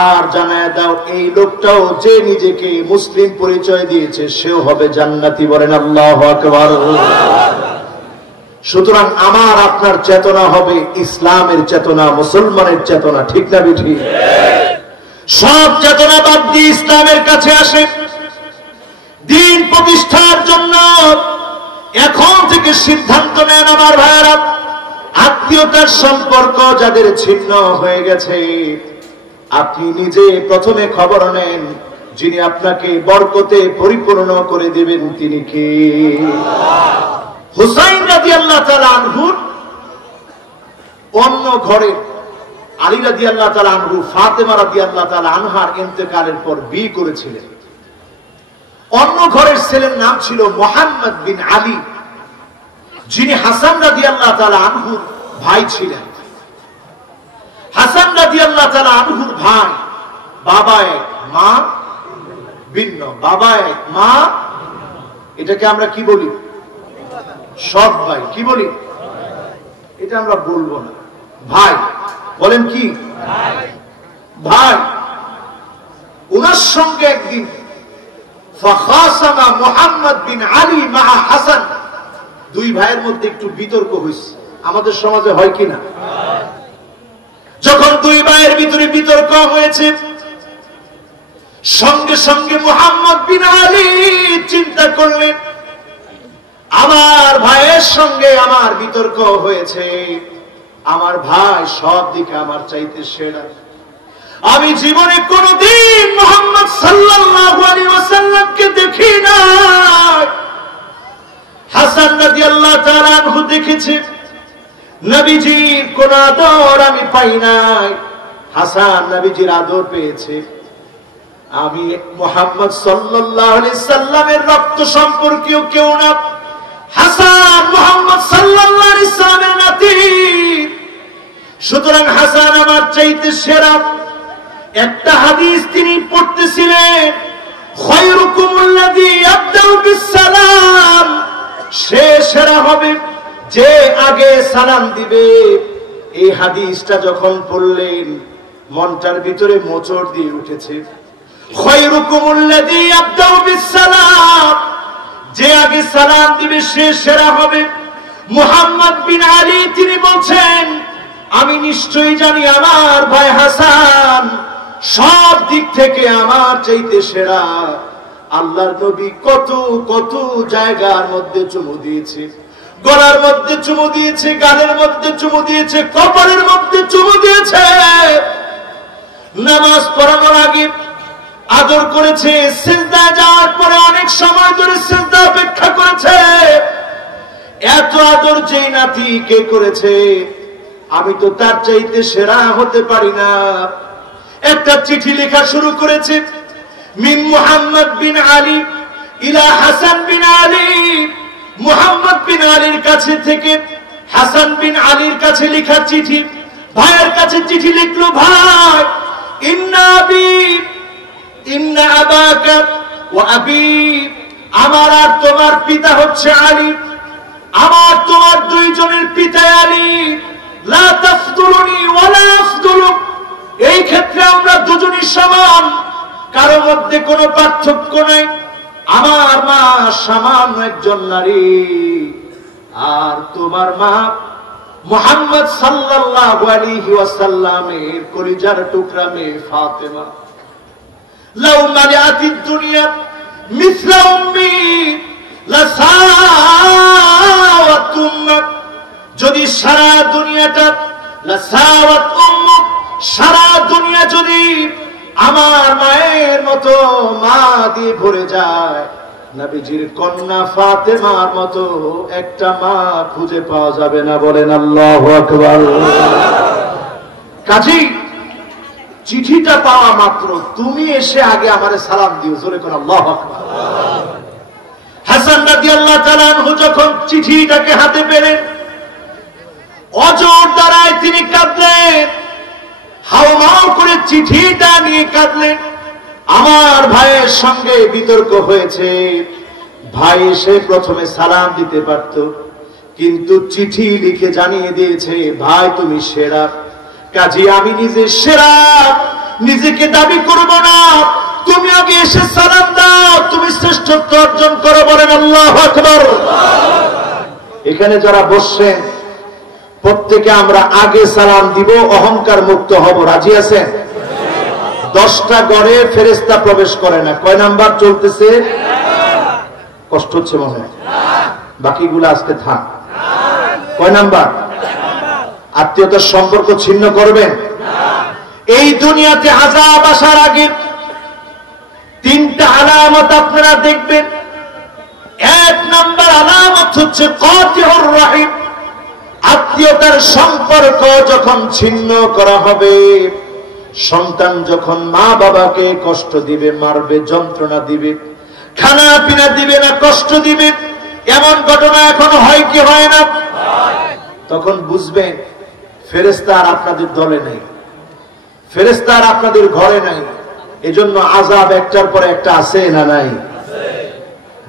আর জানায় দাও এই লোকটাও যে নিজেকে মুসলিম পরিচয় দিয়েছে সেও হবে জান্নাতি। বলেন আল্লাহু আকবার। সুতরাং আমার আপনার চেতনা হবে ইসলামের চেতনা, মুসলমানের চেতনা, ঠিক না বেঠিক? সব চেতনা বাদ দিয়ে ইসলামের কাছে আসে। দিন প্রতিষ্ঠার জন্য এখন থেকে সিদ্ধান্ত নেন আমার ভাইয়েরা। আত্মীয়তার সম্পর্ক যাদের ছিন্ন হয়ে গেছে, আপনি নিজে প্রথমে খবর নেন, যিনি আপনাকে বরকতে পরিপূর্ণ করে দিবেন তিনি কে? হুসাইন রাদিয়াল্লাহু তাআলা আনহুর অন্য ঘরে আলী রাদিয়াল্লাহু তাআলা আনহু ফাতেমা রাদিয়াল্লাহু তাআলা আনহার ইন্তেকালের পর বিয়ে করেছিলেন। অন্য ঘরের ছেলের নাম ছিল মুহাম্মদ বিন আলী, যিনি হাসান রাদিয়াল্লাহু তাআলা আনহুর ভাই ছিলেন। হাসান রাদিয়াল্লাহু তাআলা আনহুর ভাই, বাবা এক মা ভিন্ন, বাবা এক মা, এটাকে আমরা কি বলি? সৎ ভাই। কি বলি? এটা আমরা বলবো না, ভাই বলেন কি? ভাই। ওনার সঙ্গে একদিন ফাখাসামা মুহাম্মদ বিন আলী মা হাসান, দুই ভাইয়ের মধ্যে একটু বিতর্ক হয়েছে। আমাদের সমাজে হয় কিনা? যখন দুই ভাইয়ের ভিতরে বিতর্ক হয়েছে, সঙ্গে সঙ্গে মুহাম্মদ বিন আলী চিন্তা করলেন, আমার ভাইয়ের সঙ্গে আমার বিতর্ক হয়েছে, আমার ভাই সব দিকে আমার চাইতে সেরা। আমি জীবনে কোনদিন মুহাম্মদ সাল্লাল্লাহু আলাইহি ওয়াসাল্লামকে দেখি নাই। হাসান রাদিয়াল্লাহু তাআলা আনহু দেখেছে, নবীজির কোন আদর আমি পাই নাই। হাসান নবীজির আদর পেয়েছে। আমি মুহাম্মদ সাল্লাল্লাহু আলাইহি সাল্লামের রক্ত সম্পর্কীয় কেউ না। হাসান মুহাম্মদ সাল্লাল্লাহু আলাইহি সাল্লামের নাতি, সুতরাং হাসান আমার চাইতে সেরা। একটা হাদিস তিনি পড়তেছিলেন, খায়রুকুমুল্লাযী ইয়াবদাউ বিসসালাম, সে সেরা হবে যে আগে সালাম দিবে। এই হাদিসটা যখন পড়লেন, মনটার ভিতরে মোচড় দিয়ে উঠেছে। খায়রুকুমুল্লাযী ইয়াবদাউ বিসসালাম, যে আগে সালাম দিবে সে সেরা হবে। মুহাম্মদ বিন আলী তিনি বলছেন, আমি নিশ্চয়ই জানি আমার ভাই হাসান সব দিক থেকে আমার চাইতে সেরা। আল্লাহর নবী কত কত জায়গার মধ্যে চুমু দিয়েছে, গলার মধ্যে চুমু দিয়েছে, গালের মধ্যে চুমু দিয়েছে, কপালের মধ্যে চুমু দিয়েছে। নামাজ পড়ানোর আগে আদর করেছে, সিজদায় যাওয়ার পরে অনেক সময় ধরে সিজদা অপেক্ষা করেছে। এত আদর যে নাতি কে করেছে, আমি তো তার চাইতে সেরা হতে পারি না। একটা চিঠি লেখা শুরু করেছে, মিন মুহাম্মদ বিন আলী ইলা হাসান বিন আলী। মুহাম্মদ বিন আলীর কাছে থেকে হাসান বিন আলীর কাছে লেখা চিঠি। ভাইয়ের কাছে চিঠি লিখলো, ভাই ইন্না আবাকা ওয়া আবি, আমার আর তোমার পিতা হচ্ছে আলী, আমার তোমার দুইজনের পিতা আলী। লা তাফদুলুনি ওয়া লা আফদুলুক, এই ক্ষেত্রে আমরা দুজনই সমান, কারো মধ্যে কোনো পার্থক্য নাই। আমার মা সামান্য একজন নারী, আর তোমার মা মুহাম্মদ সাল্লাল্লাহু আলাইহি ওয়াসাল্লামের কলিজার টুকরা মেয়ে ফাতেমা। লাউ মালিআতিদ দুনিয়া মিসলা উম্মি লাসাওয়াত উম্মাক, যদি সারা দুনিয়াটা লাসাওয়াত উম্মুক, সারা দুনিয়া যদি আমার মায়ের মতো মা দিয়ে ভরে যায়, নবীজির কন্যা ফাতেমার মতো একটা মা খুঁজে পাওয়া যাবে না। বলেন আল্লাহু আকবার। কাজী চিঠিটা পাওয়া মাত্র তুমি এসে আগে আমারে সালাম দিও, জোরে কোন আল্লাহু আকবার। হাসান রাদিয়াল্লাহু তাআলা আনহু যখন চিঠিটাকে হাতে পেলেন, অজর দ্বারায় তিনি কাঁদলেন, হাউমাউ করে চিঠিটা নিয়ে কাঁদলেন। আমার ভাইয়ের সঙ্গে বিতর্ক হয়েছে, ভাই এসে প্রথমে সালাম দিতে পারত, কিন্তু চিঠি লিখে জানিয়ে দিয়েছে ভাই তুমি সেরা। কাজে আমি নিজে সেরা, নিজেকে দাবি করব না, তুমি আগে এসে সালাম দাও, তুমি শ্রেষ্ঠত্ব অর্জন করো। বলেন আল্লাহু আকবার। এখানে যারা বসছেন প্রত্যেকে আমরা আগে সালাম দিব, অহংকার মুক্ত হব। রাজি আছেন? 10টা ঘরে ফেরেশতা প্রবেশ করে না। কয় নাম্বার চলতেছে? কষ্ট হচ্ছে মনে হয়? বাকিগুলো আজকে থাক। কয় নাম্বার? আত্মীয়তার সম্পর্ক ছিন্ন করবেন? এই দুনিয়াতে আযাব আসার আগে 3টা আলামত আপনারা দেখবেন। 1 নাম্বার আলামত হচ্ছে কাতিউর রহিম। আত্মীয়তার সম্পর্ক যখন ছিন্ন করা হবে, সন্তান যখন মা বাবাকে কষ্ট দিবে, মারবে, যন্ত্রণা দিবে, খানা পিনা দিবে না, কষ্ট দিবে, এমন ঘটনা এখন হয় কি হয় না? তখন বুঝবেন ফেরেশতা আর আপনাদের দলে নেই, ফেরেশতা আর আপনাদের ঘরে নাই। এজন্য আযাব একটার পর একটা আছে না নাই?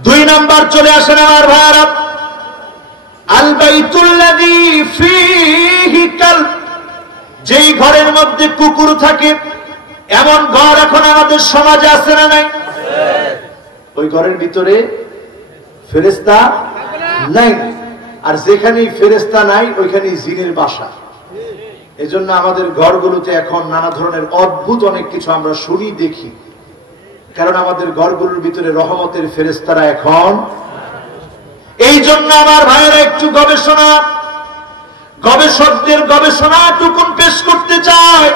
2 নাম্বার চলে আসেন আমার ভাইরা, আল বাইতুল্লাযী ফীহি কালব। যেই ঘরের মধ্যে কুকুর থাকে, এমন ঘর এখন আমাদের সমাজে আছে না নাই? ওই ঘরের ভিতরে ফেরেশতা নাই। আর যেখানেই ফেরেশতা নাই ওইখানেই জিনের বাসা। এজন্য আমাদের ঘরগুলোতে এখন নানা ধরনের অদ্ভুত অনেক কিছু আমরা শুনি, দেখি। কারণ আমাদের ঘরগুলোর ভিতরে রহমতের ফেরেশতারা এখন। এই জন্য আমার ভাইয়েরা একটু গবেষকদের গবেষণাটুকুন পেশ করতে চায়।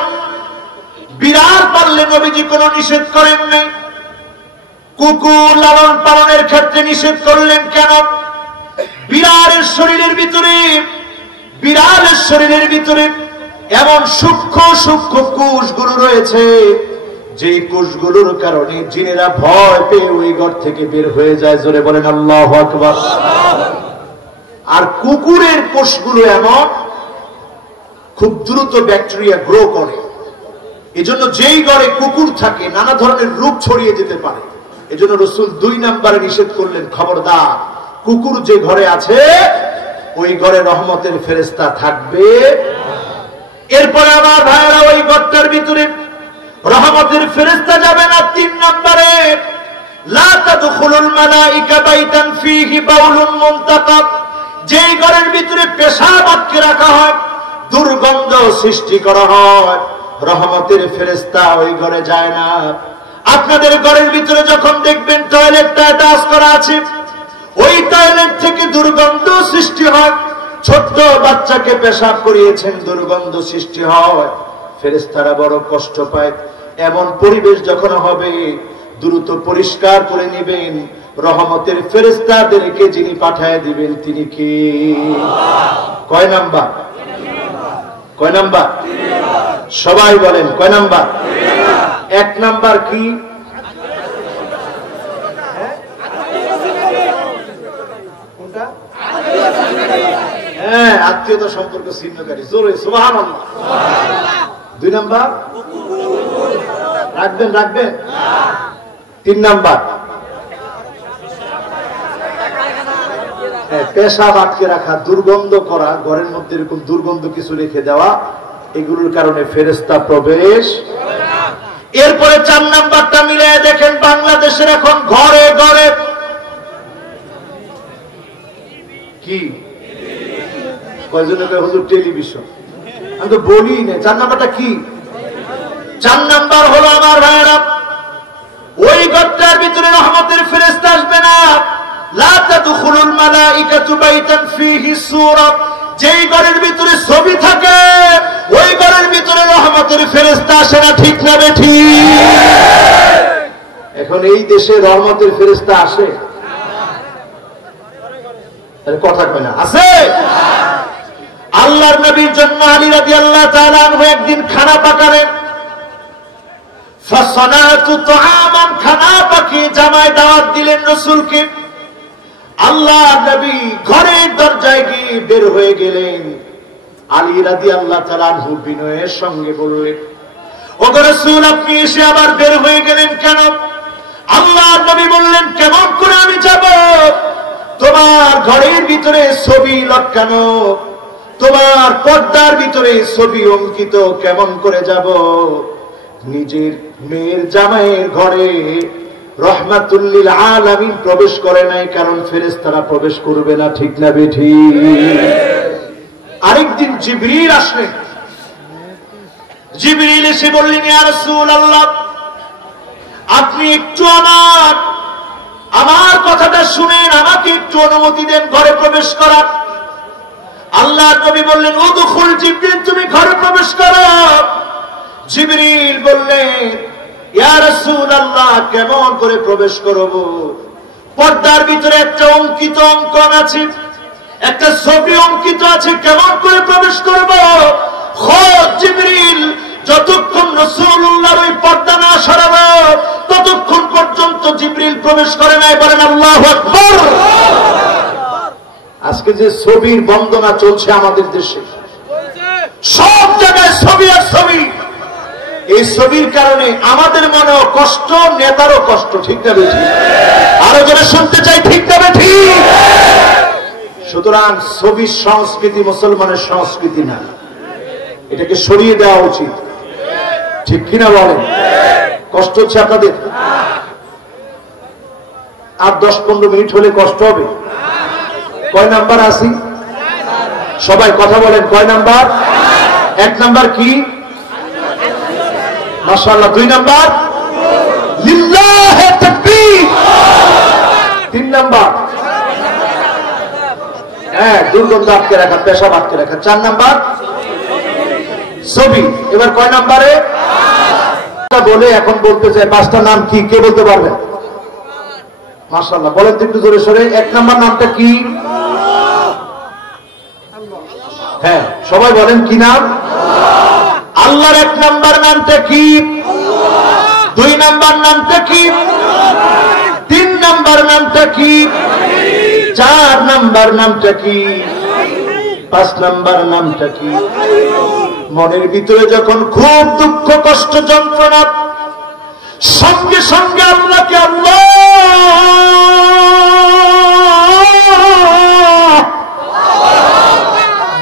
বিড়াল পাললে নবীজি কোনো নিষেধ করেন নাই, কুকুর লালন পালনের ক্ষেত্রে নিষেধ করলেন কেন? বিড়ালের শরীরের ভিতরে এমন সূক্ষ্ম সূক্ষ্ম কোষগুলো রয়েছে, যে কোষগুলোর কারণে জিনেরা ভয় পেয়ে ওই ঘর থেকে বের হয়ে যায়। জোরে বলেন আল্লাহু আকবার। আর কুকুরের কোষগুলো এমন খুব দ্রুত ব্যাকটেরিয়া গ্রো করে। এজন্য যেই ঘরে কুকুর থাকে নানা ধরনের রোগ ছড়িয়ে যেতে পারে। এজন্য রাসূল 2 নম্বরে নিষেধ করলেন, খবরদার, কুকুর যে ঘরে আছে ওই ঘরে রহমতের ফেরেশতা থাকবে। এরপরে আমার ভাইরা ওই ঘরটার ভিতরে রহমতের ফেরেশতা যাবে না। 3 নম্বরে, লা তাদখুলুল মালাইকা বাইতান ফীহি বাউলুন মুনতাকাব। যেই ঘরের ভিতরে পেশাব আটকে রাখা হয়, দুর্গন্ধ সৃষ্টি করা হয়, রহমতের ফেরেশতা ওই ঘরে যায় না। আপনাদের ঘরের ভিতরে যখন দেখবেন টয়লেটটা অ্যাটাচ করা আছে, ওই টয়লেট থেকে দুর্গন্ধ সৃষ্টি হয়, ছোট্ট বাচ্চাকে পেশাব করিয়েছেন, দুর্গন্ধ সৃষ্টি হয়, ফেরেশতারা বড় কষ্ট পায়। এমন পরিবেশ যখন হবে, দ্রুত পরিষ্কার করে নেবেন। রহমতের ফেরেশতাদেরকে যিনি পাঠায় দিবেন তিনি কি? কয় নাম্বার? কয় নাম্বার? সবাই বলেন কয় নাম্বার? 1 নাম্বার কি? হ্যাঁ, আত্মীয়তা সম্পর্ক ছিন্নকারী। জোরে সুবহানাল্লাহ। 2 নাম্বার রাখবেন? 3 নাম্বার পেশাব আটকে রাখা, দুর্গন্ধ করা, ঘরের মধ্যে এরকম দুর্গন্ধ কিছু রেখে দেওয়া, এগুলোর কারণে ফেরেশতা প্রবেশ। এরপরে 4 নাম্বারটা মিলে দেখেন, বাংলাদেশের এখন ঘরে ঘরে কি? কয়জনকে হুজুর টেলিভিশন? আমি তো বলি না। 4 নাম্বারটা কি? 4 নাম্বার হলো আমার ভাইয়েরা, ওই ঘরটার ভিতরে রহমতের ফেরেশতা আসবে না। লা তাদখুলুল মালাইকাতু বাইতান ফীহি সূরা। যেই ঘরের ভিতরে ছবি থাকে ওই ঘরের ভিতরে রহমতের ফেরেশতা আসে না। ঠিক না বেঠিক? এখন এই দেশে রহমতের ফেরেশতা আসে? কথা কয় না। আছে? আল্লাহর নবীর জন্য আলী রাদিয়াল্লাহু তাআলা আনহু একদিন খানা পাকালেন। ফাসানাতু তুআমান, খানা পাকিয়ে জামায় দাওয়াত দিলেন রাসূলকে। আল্লাহ নবী ঘরের দরজায় গিয়ে বের হয়ে গেলেন। আলী রাদিয়াল্লাহু তাআলা আনহু বিনয়ের সঙ্গে বললেন, ওগো রাসূল, আপনি এসে আবার বের হয়ে গেলেন কেন? আল্লাহ নবী বললেন, কেমন করে আমি যাব? তোমার ঘরের ভিতরে ছবি লটকানো, তোমার পর্দার ভিতরে ছবি অঙ্কিত, কেমন করে যাব? নিজের মেয়ের জামাইয়ের ঘরে রহমাতুল লিল আলামিন প্রবেশ করে নাই, কারণ ফেরেশতারা প্রবেশ করবে না। ঠিক না বেঠিক? আরেকদিন জিবরিল আসলেন। জিবরিল এসে বললেন, ইয়া রাসূলুল্লাহ, আপনি একটু আমার কথাটা শুনেন, আমাকে একটু অনুমতি দেন ঘরে প্রবেশ করার। আল্লাহর নবী বললেন, উদখুল জিবরিল, তুমি ঘরে প্রবেশ করো। জিবরিল বললেন, ইয়া রাসূলুল্লাহ, কেমন করে প্রবেশ করব? পর্দার ভিতরে একটা অঙ্কিত অঙ্কন আছে, একটা ছবি অঙ্কিত আছে, কেমন করে প্রবেশ করব? খোদ জিবরিল যতক্ষণ রাসূলুল্লাহর ওই পর্দা না সরাবো ততক্ষণ পর্যন্ত জিবরিল প্রবেশ করে নাই। বলেন আল্লাহু আকবার। আজকে যে ছবির বন্দনা চলছে আমাদের দেশে, সব জায়গায় ছবি আর ছবি, এই ছবির কারণে আমাদের মনেও কষ্ট, নেতারও কষ্ট। ঠিক না বেঠিক? আরো জোরে শুনতে চাই, ঠিক না বেঠিক? সুতরাং ছবির সংস্কৃতি মুসলমানের সংস্কৃতি না, এটাকে সরিয়ে দেওয়া উচিত। ঠিক কিনা বলেন? কষ্ট হচ্ছে আপনাদের? আর 10-15 মিনিট হলে কষ্ট হবে। কয় নাম্বার আসি? সবাই কথা বলেন, কয় নাম্বার? 1 নাম্বার কি? মাশাআল্লাহ। 2 নাম্বার লিল্লাহি তাকবীর। 3 নাম্বার দুর্গন্ধ আটকে রাখা, পেশাব আটকে রাখা। 4 নাম্বার ছবি। এবার কয় নাম্বারে বলে এখন বলতে চাই 5টা নাম কি? কে বলতে পারবেন? মাশাআল্লাহ, বলেন তো একটু জোরে সরে। 1 নাম্বার নামটা কি? হ্যাঁ, সবাই বলেন, কি নাম? আল্লাহর 1 নাম্বার নামটা কি? 2 নাম্বার নামটা কি? 3 নাম্বার নামটা কি? 4 নাম্বার নামটা কি? 5 নাম্বার নামটা কি? মনের ভিতরে যখন খুব দুঃখ, কষ্ট, যন্ত্রণা, সঙ্গে সঙ্গে আল্লাহকে আল্লাহ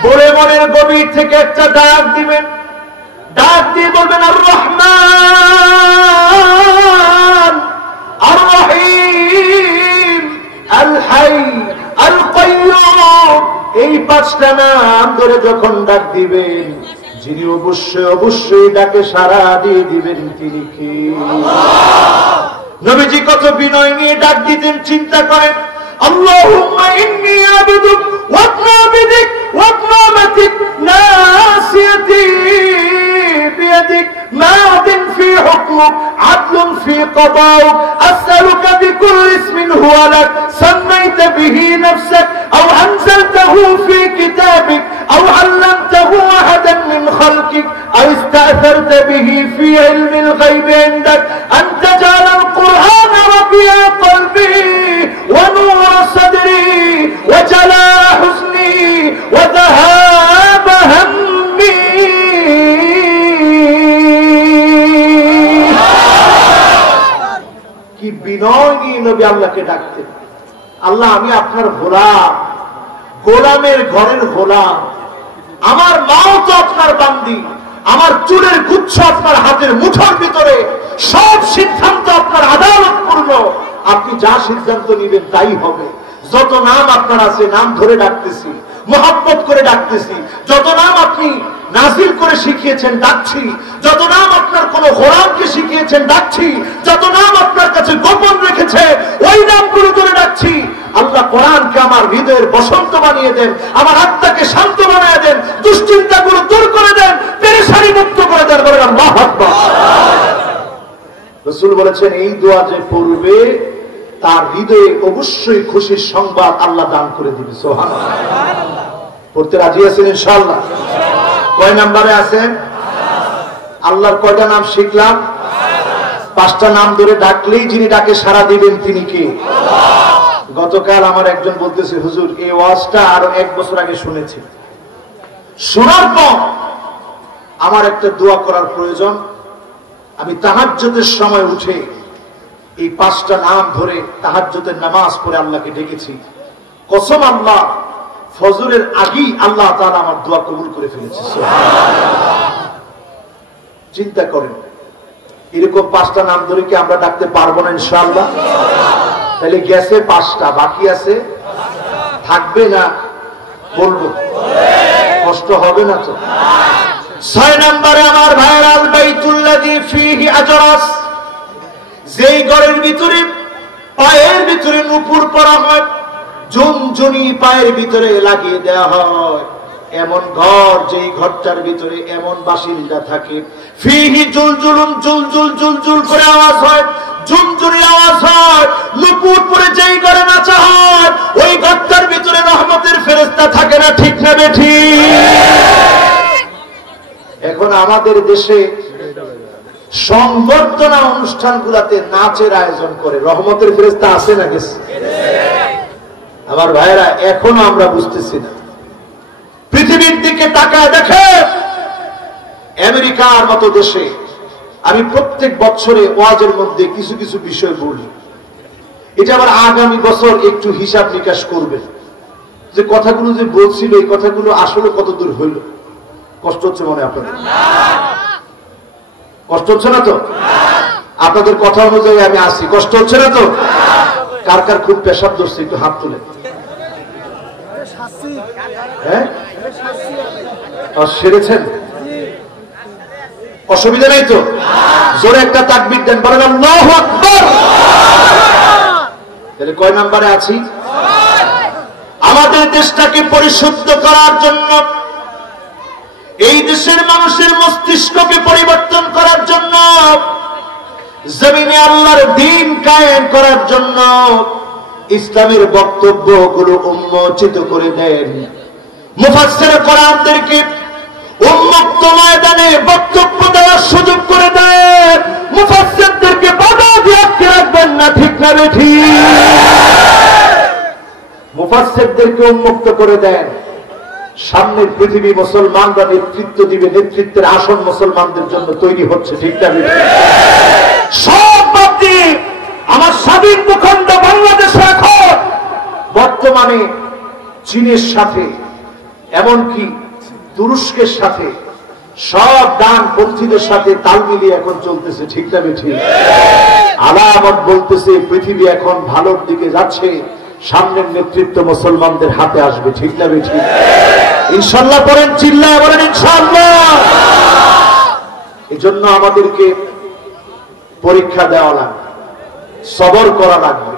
বলে মনের গভীর থেকে একটা ডাক দিবেন। ডাক দিয়ে বলবেন, আর রহমান, আর রহিম, আল হাই, আল কাইয়্যুম। এই 5টা নাম ধরে যখন ডাক দিবেন, যিনি অবশ্যই অবশ্যই ডাকে সাড়া দিয়ে দিবেন, তিনি কে? নবীজি কত বিনয় নিয়ে ডাক দিতেন, চিন্তা করেন। আল্লাহুম্মা ইন্নী আবদুক ওয়া ইবনু আবদিক ওয়া ইবনু আমাতিক নাসিয়াতি বিয়াদিক মাদিন ফি হুকমুক আদলুন ফি কদাউক আসআলুকা বিকুল্লি ইসমিন হুয়া লাক সাম্মাইতা বিহি নাফসাক আও আনজালতাহু ফি কিতাবিক আও আল্লামতাহু আহাদান মিন খালকিক আও ইসতা'সারতা বিহি ফি ইলমিল গায়বি ইনদাক আন তাজআলাল কুরআনা রাবি'a কলবি ওয়া নূরা সাদরি ওয়া জালা'a হুজনি ওয়া যাহাবা হাম্মি। কি বিনয় নিয়ে নবী আল্লাহকে ডাকতেন। আল্লাহ, আমি আপনার গোলাম, গোলামের ঘরের গোলাম। আমার মাও তো আপনার বান্দি, আমার চুলের গুচ্ছ আপনার হাতের মুঠোর ভিতরে, সব সিদ্ধান্ত আপনার আদালত পূর্ণ। আপনি যা সিদ্ধান্ত নেবেন তাই হবে। যত নাম আপনার আছে, নাম ধরে ডাকতেছি, মহব্বত করে ডাকতেছি। যত নাম আপনি নাজিল করে শিখিয়েছেন ডাকছি, যত নাম আপনার কোন গোলামকে শিখিয়েছেন ডাকছি, যত নাম আপনার কাছে গোপন রেখেছে ওই নামগুলো ধরে ডাকছি। আল্লাহ কোরআনকে আমার হৃদয়ের বসন্ত বানিয়ে দেন, আমার আত্মাকে শান্ত বানিয়ে দেন, দুশ্চিন্তাগুলো দূর করে দেন, পেরেশানি মুক্ত করে দেন। বলেন আল্লাহু আকবার। রাসূল বলেছেন, এই দোয়া যে পড়বে তার হৃদয়ে অবশ্যই খুশির সংবাদ আল্লাহ দান করে দিবে। সুবহানাল্লাহ। পড়তে রাজি আছেন ইনশাআল্লাহ? কয় নাম্বারে আছেন? আল্লাহর কয়টা নাম শিখলাম? 5টা নাম ধরে ডাকলেই যিনি ডাকে সাড়া দিবেন তিনি কে? গতকাল আমার একজন বলতেছে, হুজুর এই ওয়াজটা আরো 1 বছর আগে শুনেছি, শোনার পর আমার একটা দোয়া করার প্রয়োজন। আমি তাহাজ্জুদের সময় উঠে এই 5টা নাম ধরে তাহাজ্জুদের নামাজ পড়ে আল্লাহকে ডেকেছি। কসম আল্লাহ, ফজরের আগেই আল্লাহ তাআলা আমার দোয়া কবুল করে ফেলেছে। চিন্তা করেন, এরকম 5টা নাম ধরে কি আমরা ডাকতে পারবো না ইনশাআল্লাহ? তাহলে গেছে 5টা, বাকি আছে থাকবে না বলবো, কষ্ট হবে না তো? 6 নম্বরে আমার ভাইরা, আল বাইতুল্লাযী ফীহি আজরাস, যেই ঘরের ভিতরে পায়ের ভিতরে নূপুর পরা হয়, ঝুনঝুনি পায়ের ভিতরে লাগিয়ে দেওয়া হয়, এমন ঘর, যেই ঘরটার ভিতরে এমন বাসিন্দা থাকে, ফীহি জুলজুলুন, জুলজুল জুলজুল করে আওয়াজ হয়, ঝুনঝুনি আওয়াজ হয়, নূপুর পরে যেই ঘরে নাচা হয়, ওই ঘরটার ভিতরে রহমতের ফেরেশতা থাকে না, ঠিক না বেঠিক? এখন আমাদের দেশে সংবর্ধনা অনুষ্ঠানগুলোতে নাচের আয়োজন করে, রহমতের ফেরেশতা আছে না গেছে? আমার ভাইরা, এখনো আমরা বুঝতেছি না। পৃথিবীর দিকে তাকায় দেখে, আমেরিকার মতো দেশে আমি প্রত্যেক বছরে ওয়াজের মধ্যে কিছু কিছু বিষয় বলি, এটা আবার আগামী বছর একটু হিসাব নিকাশ করবেন যে কথাগুলো যে বলছিল এই কথাগুলো আসলে কত দূর হইল। কষ্ট হচ্ছে মনে আপনাদের? কষ্ট হচ্ছে না তো? আপনাদের কথা অনুযায়ী আমি আসি, কষ্ট হচ্ছে না তো? কার কার খুব পেশাব ধরছে একটু হাত তুলে। হ্যাঁ, সেরেছেন? অসুবিধা নেই তো? জোরে একটা তাকবীর দেন, বলেন আল্লাহু আকবার। তাহলে কয় নম্বরে আছি? আমাদের দেশটাকে পরিশুদ্ধ করার জন্য, এই দেশের মানুষের মস্তিষ্ককে পরিবর্তন করার জন্য, জমিনে আল্লাহর দ্বীন কায়েম করার জন্য ইসলামের বক্তব্যগুলো উন্মোচিত করে দেন। মুফাসসির কোরআনদেরকে উন্মুক্ত ময়দানে বক্তব্য দেওয়ার সুযোগ করে দেন। মুফাসসিরদেরকে বাধা দিয়ে রাখবেন না, ঠিক না বেঠিক? মুফাসসিরদেরকে উন্মুক্ত করে দেন। সামনের পৃথিবী মুসলমানরা নেতৃত্ব দিবে, নেতৃত্বের আসন মুসলমানদের জন্য তৈরি হচ্ছে, ঠিক না বেঠিক? সব বাদ দিয়ে আমার স্বাধীন ভূখণ্ড বাংলাদেশে এখন বর্তমানে চীনের সাথে, এমনকি তুরস্কের সাথে, সব ডানপন্থীদের সাথে তাল মিলিয়ে এখন চলতেছে, ঠিক না বেঠিক? আলামত বলতেছে পৃথিবী এখন ভালোর দিকে যাচ্ছে, সামনের নেতৃত্ব মুসলমানদের হাতে আসবে, ঠিক না বেঠিক? ইনশাআল্লাহ পড়েন, চিল্লায় বলেন ইনশাআল্লাহ। এজন্য আমাদেরকে পরীক্ষা দেওয়া লাগবে, সবর করা লাগবে।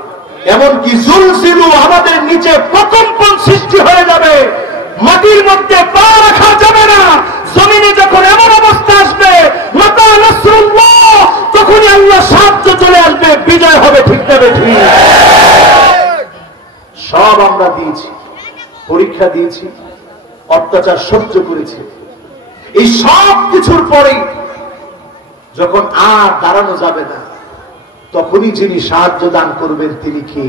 এমনকি জুলজিলু, আমাদের নিচে প্রকম্পন সৃষ্টি হয়ে যাবে, মাটির মধ্যে পা রাখা যাবে না। জমিনে যখন এমন অবস্থা আসবে, মাতা নাসরুল্লাহ, তখনই আল্লাহ সাহায্য চলে আসবে, বিজয় হবে, ঠিক না বেঠিক? সব আমরা দিয়েছি, পরীক্ষা দিয়েছি, অত্যাচার সহ্য করেছি। এই সব কিছুর পরে যখন আর দাঁড়ানো যাবে না, তখনই যিনি সাহায্য দান করবেন তিনি কি?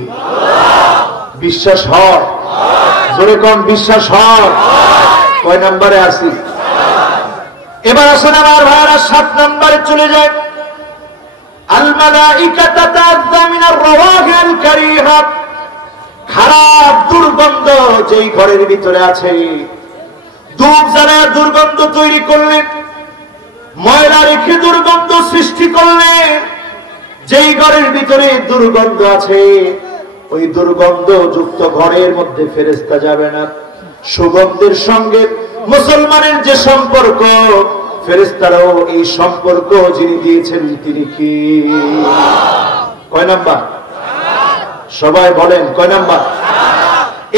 বিশ্বাস হয়? জোরে কোন বিশ্বাস হয়? কয় নম্বরে আসি? এবার আসেন আমার ভাইরা, 7 নম্বরে চলে যায়। আল মালাইকা তাতাআযযা মিনার রাওয়াহিল কারীহা, খারাপ দুর্গন্ধ যেই ঘরের ভিতরে আছে, ধূপ জ্বালায় দুর্গন্ধ তৈরি করলেন, ময়লা রেখে দুর্গন্ধ সৃষ্টি করলেন, যেই ঘরের ভিতরে দুর্গন্ধ আছে, ওই দুর্গন্ধ যুক্ত ঘরের মধ্যে ফেরেশতা যাবে না। সুগন্ধের সঙ্গে মুসলমানের যে সম্পর্ক, ফেরেশতারাও এই সম্পর্ক যিনি দিয়েছেন তিনি কি? কয় নাম্বার? সবাই বলেন কয় নাম্বার?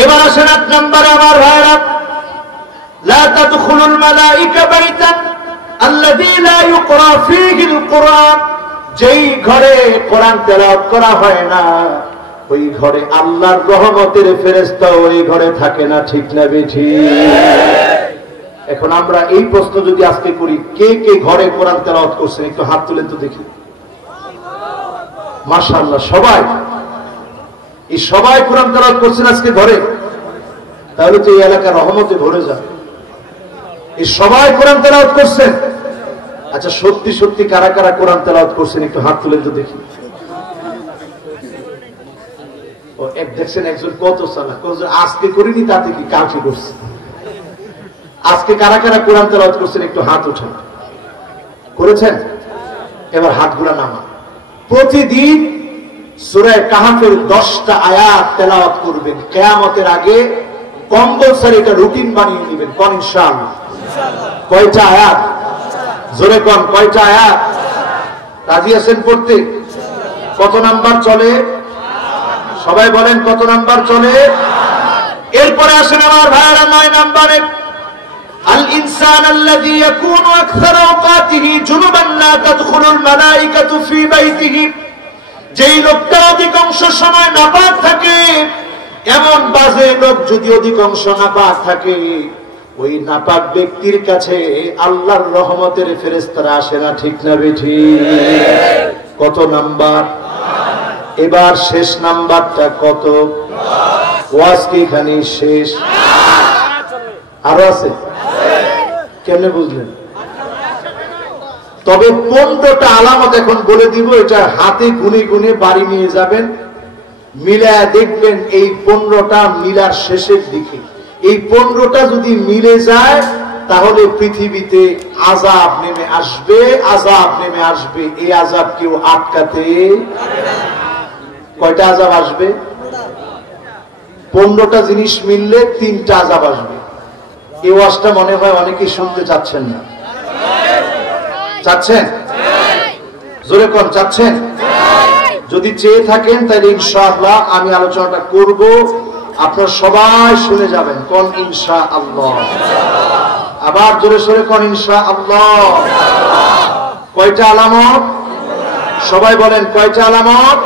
এবার আসেন 8 নম্বরে আমার ভাইরা, লা তাদখুলুল মালাইকা বাইতান আল্লাযী লা ইউকরা ফীহিল কুরআন, যেই ঘরে কোরআন তেলাওয়াত করা হয় না, ওই ঘরে আল্লাহর রহমতের ফেরেশতা ওই ঘরে থাকে না, ঠিক না বেঠিক? এখন আমরা এই প্রশ্ন যদি আজকে করি, কে কে ঘরে কোরআন তেলাওয়াত করছেন একটু হাত তুলেন তো দেখি। মাশাআল্লাহ, সবাই। এই সবাই কোরআন তেলাওয়াত করছেন আজকে ঘরে, তাহলে তো এই এলাকা রহমতে ভরে যাবে। এই সবাই কোরআন তেলাওয়াত করছেন। আচ্ছা, সত্যি সত্যি কারা কারা কোরআন তেলাওয়াত করছেন একটু হাত তুলেন তো দেখি। ও এক দেখছেন একজন কত সালা, আজকে করিনি তাতে কি, কালকে করছে। আজকে কারা কারা কোরআন তেলাওয়াত করছেন একটু হাত উঠান। করেছেন? এবার হাতগুলা নামা। প্রতিদিন সূরা কাহফের 10টা আয়াত তেলাওয়াত করবেন। কিয়ামতের আগে কম্পালসরি এটা রুটিন বানিয়ে নেবেন। কোন ইনশাআল্লাহ? কয়টা আয়াত? জোরে কোন কয়টা আয়াত? রাজি আছেন পড়তে? কত নাম্বার চলে? সবাই বলেন কত নাম্বার চলে? এরপরে আসেন আমার ভাইরা 9 নম্বরে, আল ইনসান আল্লাযী ইয়াকুনু আকসার আওকাতিহি জুনুবান লা তাদখুলুল মালায়েকাতু ফি বাইতিহি। যেই লোকটা অধিকাংশ সময় নাপাক থাকে, এমন বাজে লোক যদি অধিকাংশ নাপাক থাকে, ওই নাপাক ব্যক্তির কাছে আল্লাহর রহমতের ফেরেশতারা আসে না। ঠিক না বেঠিক? কত নাম্বার? এবার শেষ নাম্বারটা কত? ওয়াজ কি এখানে শেষ? আরো আছে? কেমনে বুঝলেন? তবে 15টা আলামত এখন বলে দিব, এটা হাতে গুনে গুনে বাড়ি নিয়ে যাবেন, মিলায়া দেখবেন এই 15টা মিলার শেষের দিকে। এই 15টা যদি মিলে যায় তাহলে পৃথিবীতে আযাব নেমে আসবে, আযাব নেমে আসবে। এই আযাব কেউ আটকাতে কয়টা আযাব আসবে? 15টা জিনিস মিললে 3টা আযাব আসবে। এই ওয়াজটা মনে হয় অনেকেই শুনতে চাচ্ছেন না। চাচ্ছেন? জোরে কোন চাচ্ছেন? যদি চেয়ে থাকেন তাহলে ইনশাআল্লাহ আমি আলোচনাটা করব, আপনারা সবাই শুনে যাবেন। কোন ইনশাআল্লাহ? আবার জোরে সোরে কোন ইনশাআল্লাহ? কয়টা আলামত? সবাই বলেন কয়টা আলামত?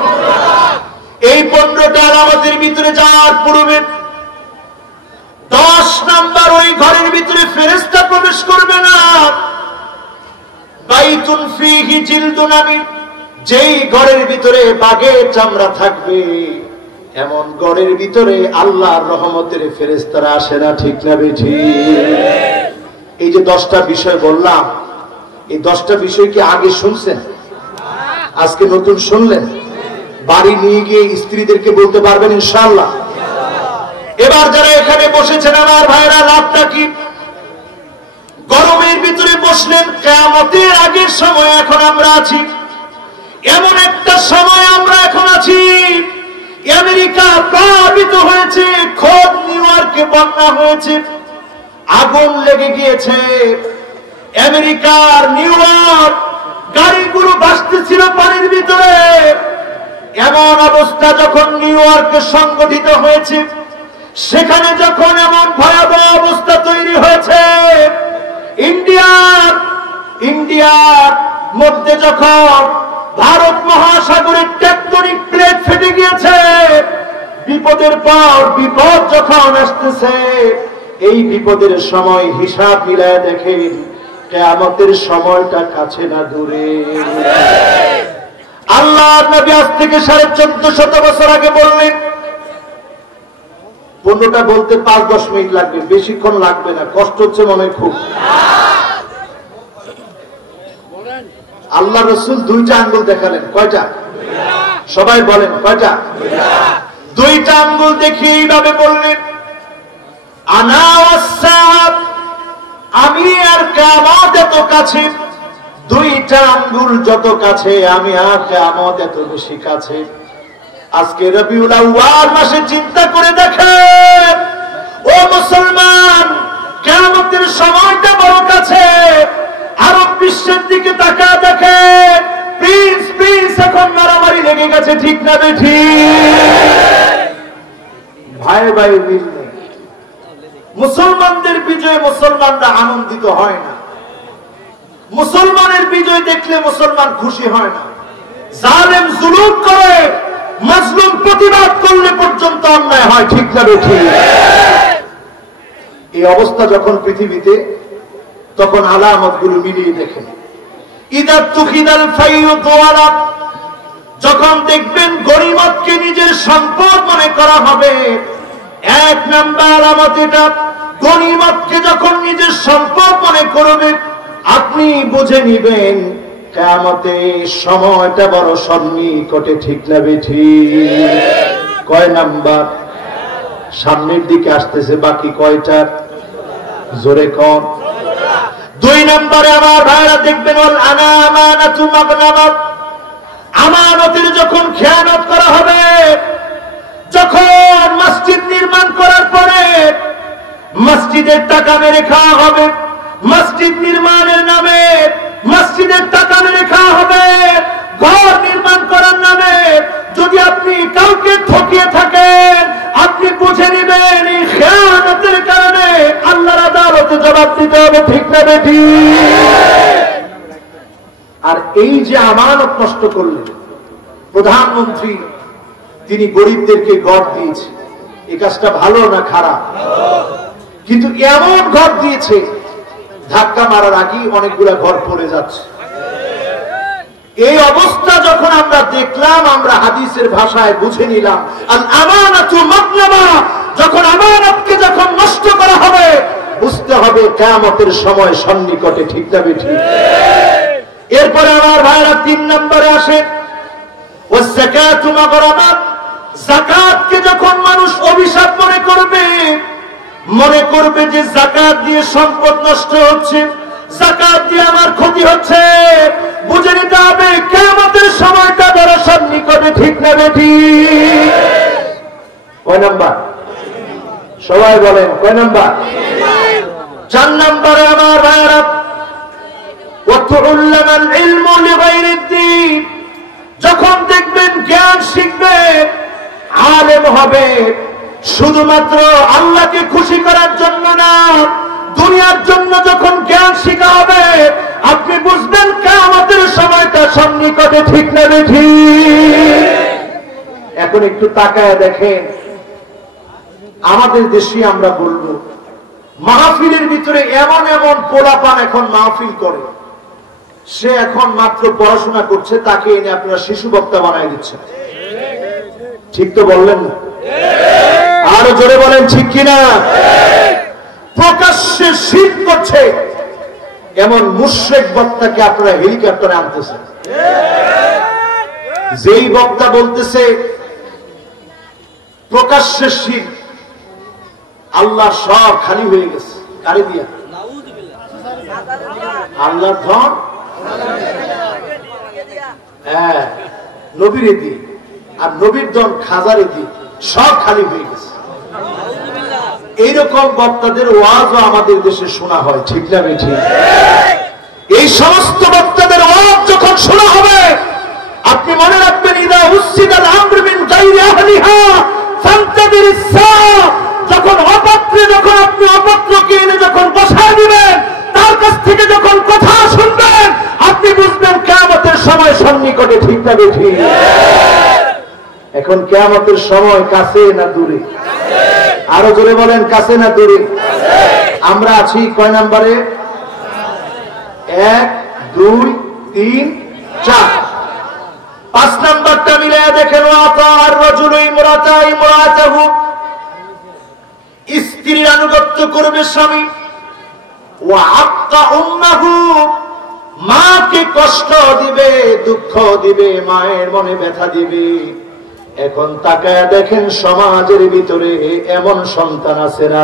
এই 15টা আলামতের ভিতরে যাওয়ার পূর্বে 10 নাম্বার, ওই ঘরের ভিতরে ফেরেশতা প্রবেশ করবে না। বাইতুন ফীহি জিলদুন আমিন, যেই ঘরের ভিতরে বাঘের চামড়া থাকবে, এমন ঘরের ভিতরে আল্লাহর রহমতের ফেরেশতারা আসে না। ঠিক না বেঠিক? এই যে 10টা বিষয় বললাম, এই 10টা বিষয় কি আগে শুনছেন? আজকে নতুন শুনলেন? বাড়ি নিয়ে গিয়ে স্ত্রীদেরকে বলতে পারবেন ইনশাআল্লাহ। এবার যারা এখানে বসেছেন আমার ভাইরা, লাভটা কি? গরমের ভিতরে বসলেন, কিয়ামতের আগের সময় এখন আমরা আছি। এমন একটা সময় আমরা এখন আছি, আমেরিকা প্লাবিত হয়েছে, খোদ নিউ ইয়র্কে বন্যা হয়েছে, আগুন লেগে গিয়েছে আমেরিকার নিউ ইয়র্ক, গাড়িগুলো ভাসতেছিল পানির ভিতরে। এমন অবস্থা যখন নিউ ইয়র্কে সংগঠিত হয়েছে, সেখানে যখন এমন ভয়াবহ অবস্থা তৈরি হয়েছে, ইন্ডিয়ার মধ্যে যখন ভারত মহাসাগরের টেকটনিক প্লেট ফেটে গিয়েছে, বিপদের পর বিপদ যখন আসতেছে, এই বিপদের সময় হিসাব মিলায় দেখেন কিয়ামতের সময়টা কাছে না দূরে। আল্লাহর নবী আজ থেকে 1450 বছর আগে বললেন, 15টা বলতে 5-10 মিনিট লাগবে, বেশিক্ষণ লাগবে না। কষ্ট হচ্ছে মনে খুব। আল্লাহ রাসূল 2টা আঙ্গুল দেখালেন। কয়টা? সবাই বলেন কয়টা? 2টা আঙ্গুল দেখিয়ে এইভাবে বললেন, আনা ওয়াসসাব, আমি আর কিয়ামত এত কাছে। 2টা আঙ্গুল যত কাছে, আমি আর কিয়ামত এত বেশি কাছে। আজকে রবিউল আউয়াল মাসে চিন্তা করে দেখেন ও মুসলমান, কিয়ামতের সময়টা বড় কাছে। আরব বিশ্বের দিকে তাকায় দেখেন, প্রিন্স এখন মারামারি লেগে গেছে। ঠিক না বেঠিক? ভাই ভাই মিল নেই। মুসলমানদের বিজয়ে মুসলমানরা আনন্দিত হয় না, মুসলমানের বিজয় দেখলে মুসলমান খুশি হয় না। জালেম জুলুম করে, মাজলুম প্রতিবাদ করলে পর্যন্ত অন্যায় হয়। ঠিক না বেঠিক? এই অবস্থা যখন পৃথিবীতে, তখন আলামতগুলো মিলিয়ে দেখেন। ইদা তুখিদাল ফাইয়ু ওয়ালা, যখন দেখবেন গনিমতকে নিজের সম্পদ মনে করা হবে, 1 নাম্বার আলামত এটা। গনিমতকে যখন নিজের সম্পদ মনে করবে, আপনি বুঝে নিবেন কিয়ামতের সময়টা বড় সন্নিকটে। ঠিক না বেঠিক? কয় নাম্বার? সামনের দিকে আসতেছে। বাকি কয়টা? জোরে কম। দুই নম্বরে আমার ভাইরা দেখবেন ওয়াল আমানাতু মাগনামাত, আমানতের যখন খেয়ানত করা হবে, যখন মসজিদ নির্মাণ করার পরে মসজিদের টাকা মেরে খাওয়া হবে, মসজিদ নির্মাণের নামে মসজিদের টাকা মেরে খাওয়া হবে, ঘর নির্মাণ করার নামে যদি আপনি কাউকে ঠকিয়ে থাকেন, আপনি বুঝে নেবেন এই খেয়ানতের কারণে আল্লাহর আদালতে জবাব দিতে হবে, ঠিক না বেঠিক? আর এই যে আমানত নষ্ট করলেন, প্রধানমন্ত্রী তিনি গরিবদেরকে ঘর দিয়েছে, এই কাজটা ভালো না খারাপ? কিন্তু এমন ঘর দিয়েছে ধাক্কা মারার আগেই অনেকগুলা ঘর পড়ে যাচ্ছে। এই অবস্থা যখন আমরা দেখলাম, আমরা হাদিসের ভাষায় বুঝে নিলাম আল আমানাতু মাগনামা, যখন আমানতকে যখন নষ্ট করা হবে বুঝতে হবে কিয়ামতের সময় সন্নিকটে, ঠিক না বেঠিক? এরপরে আমার ভাইরা 3 নম্বরে আসে ওয়াস যাকাতু মাগরামাত, যাকাতকে যখন মানুষ অভিশাপ মনে করবে যে যাকাত দিয়ে সম্পদ নষ্ট হচ্ছে, যাকাত দিয়ে আমার ক্ষতি হচ্ছে, বুঝে নিতে হবে কিয়ামতের সময়টা বড় সন্নিকটে, ঠিক না বেঠিক? কয় নাম্বার? সবাই বলেন কয় নাম্বার? 4 নম্বরে আমার ভাইরা ওয়াতুল্লামাল ইলমু লিগাইরিদ দ্বীন, যখন দেখবেন জ্ঞান শিখবে, আলেম হবে শুধুমাত্র আল্লাহকে খুশি করার জন্য না, দুনিয়ার জন্য যখন জ্ঞান শিখা হবে আপনি বুঝবেন কিয়ামতের সময়টা সন্নিকটে, ঠিক না বেঠিক? এখন একটু তাকায় দেখেন আমাদের দেশে, আমরা বলবো মাহফিলের ভিতরে এমন এমন পোলাপান এখন মাহফিল করে, সে এখন মাত্র পড়াশোনা করছে, তাকে এনে আপনারা শিশু বক্তা বানায় দিচ্ছেন, ঠিক তো বললেন না? আরো জোরে বলেন ঠিক কিনা? প্রকাশ্যে শিরক করছে এমন মুশরিক বক্তাকে আপনারা হেলিকপ্টারে আনতেছেন। যেই বক্তা বলতেছে প্রকাশ্যে শিরক, আল্লাহ সব খালি হয়ে গেছে, কারে দিয়া? আল্লাহর ধন, হ্যাঁ, নবীরে দিয়ে, আর নবীর ধন খাজারে দিয়ে সব খালি হয়ে গেছে। এইরকম বক্তাদের ওয়াজও আমাদের দেশে শোনা হয়, ঠিক না বেঠিক? এই সমস্ত বক্তাদের ওয়াজ যখন শোনা হবে আপনি মনে রাখবেন ইদা উসিদাল আমরু মিন গায়রি আহলিহা ফান্তাদিরিস সাআ, যখন অপাত্রে, যখন আপনি অপাত্রকে এনে যখন বসায় দিবেন, তার কাছ থেকে যখন কথা শুনবেন আপনি বুঝবেন কিয়ামতের সময় সন্নিকটে, ঠিক না বেঠিক? এখন কিয়ামতের সময় কাছে না দূরে? আরো জোরে বলেন কাছে না দূরে? আমরা আছি কয় নম্বরে? 1 2 3 4। 5 নম্বরটা মিলায়া দেখেন ওয়াতাআর রাজুলু ইমরাতাহু, স্ত্রীর আনুগত্য করবে স্বামী, ওয়া আক্কা উম্মাহু, মাকে কষ্ট দিবে, দুঃখ দিবে, মায়ের মনে ব্যথা দিবে। এখন তাকায়া দেখেন সমাজের ভিতরে এমন সন্তান আছে না?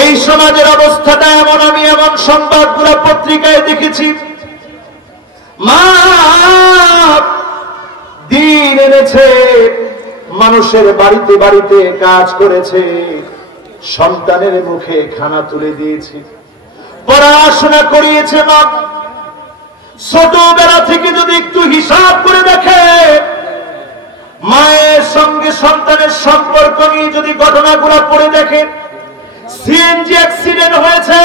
এই সমাজের অবস্থাটা এমন, আমি এমন সংবাদগুলো পত্রিকায় দেখেছি, মা দিন এনেছে, মানুষের বাড়িতে বাড়িতে কাজ করেছে, সন্তানের মুখে খানা তুলে দিয়েছে, পড়াশোনা করিয়েছে। মা ছোটবেলা থেকে যদি একটু হিসাব করে দেখে, মায়ের সঙ্গে সন্তানের সম্পর্ক নিয়ে যদি ঘটনাগুলো পড়ে দেখে, সিএনজি অ্যাক্সিডেন্ট হয়েছে,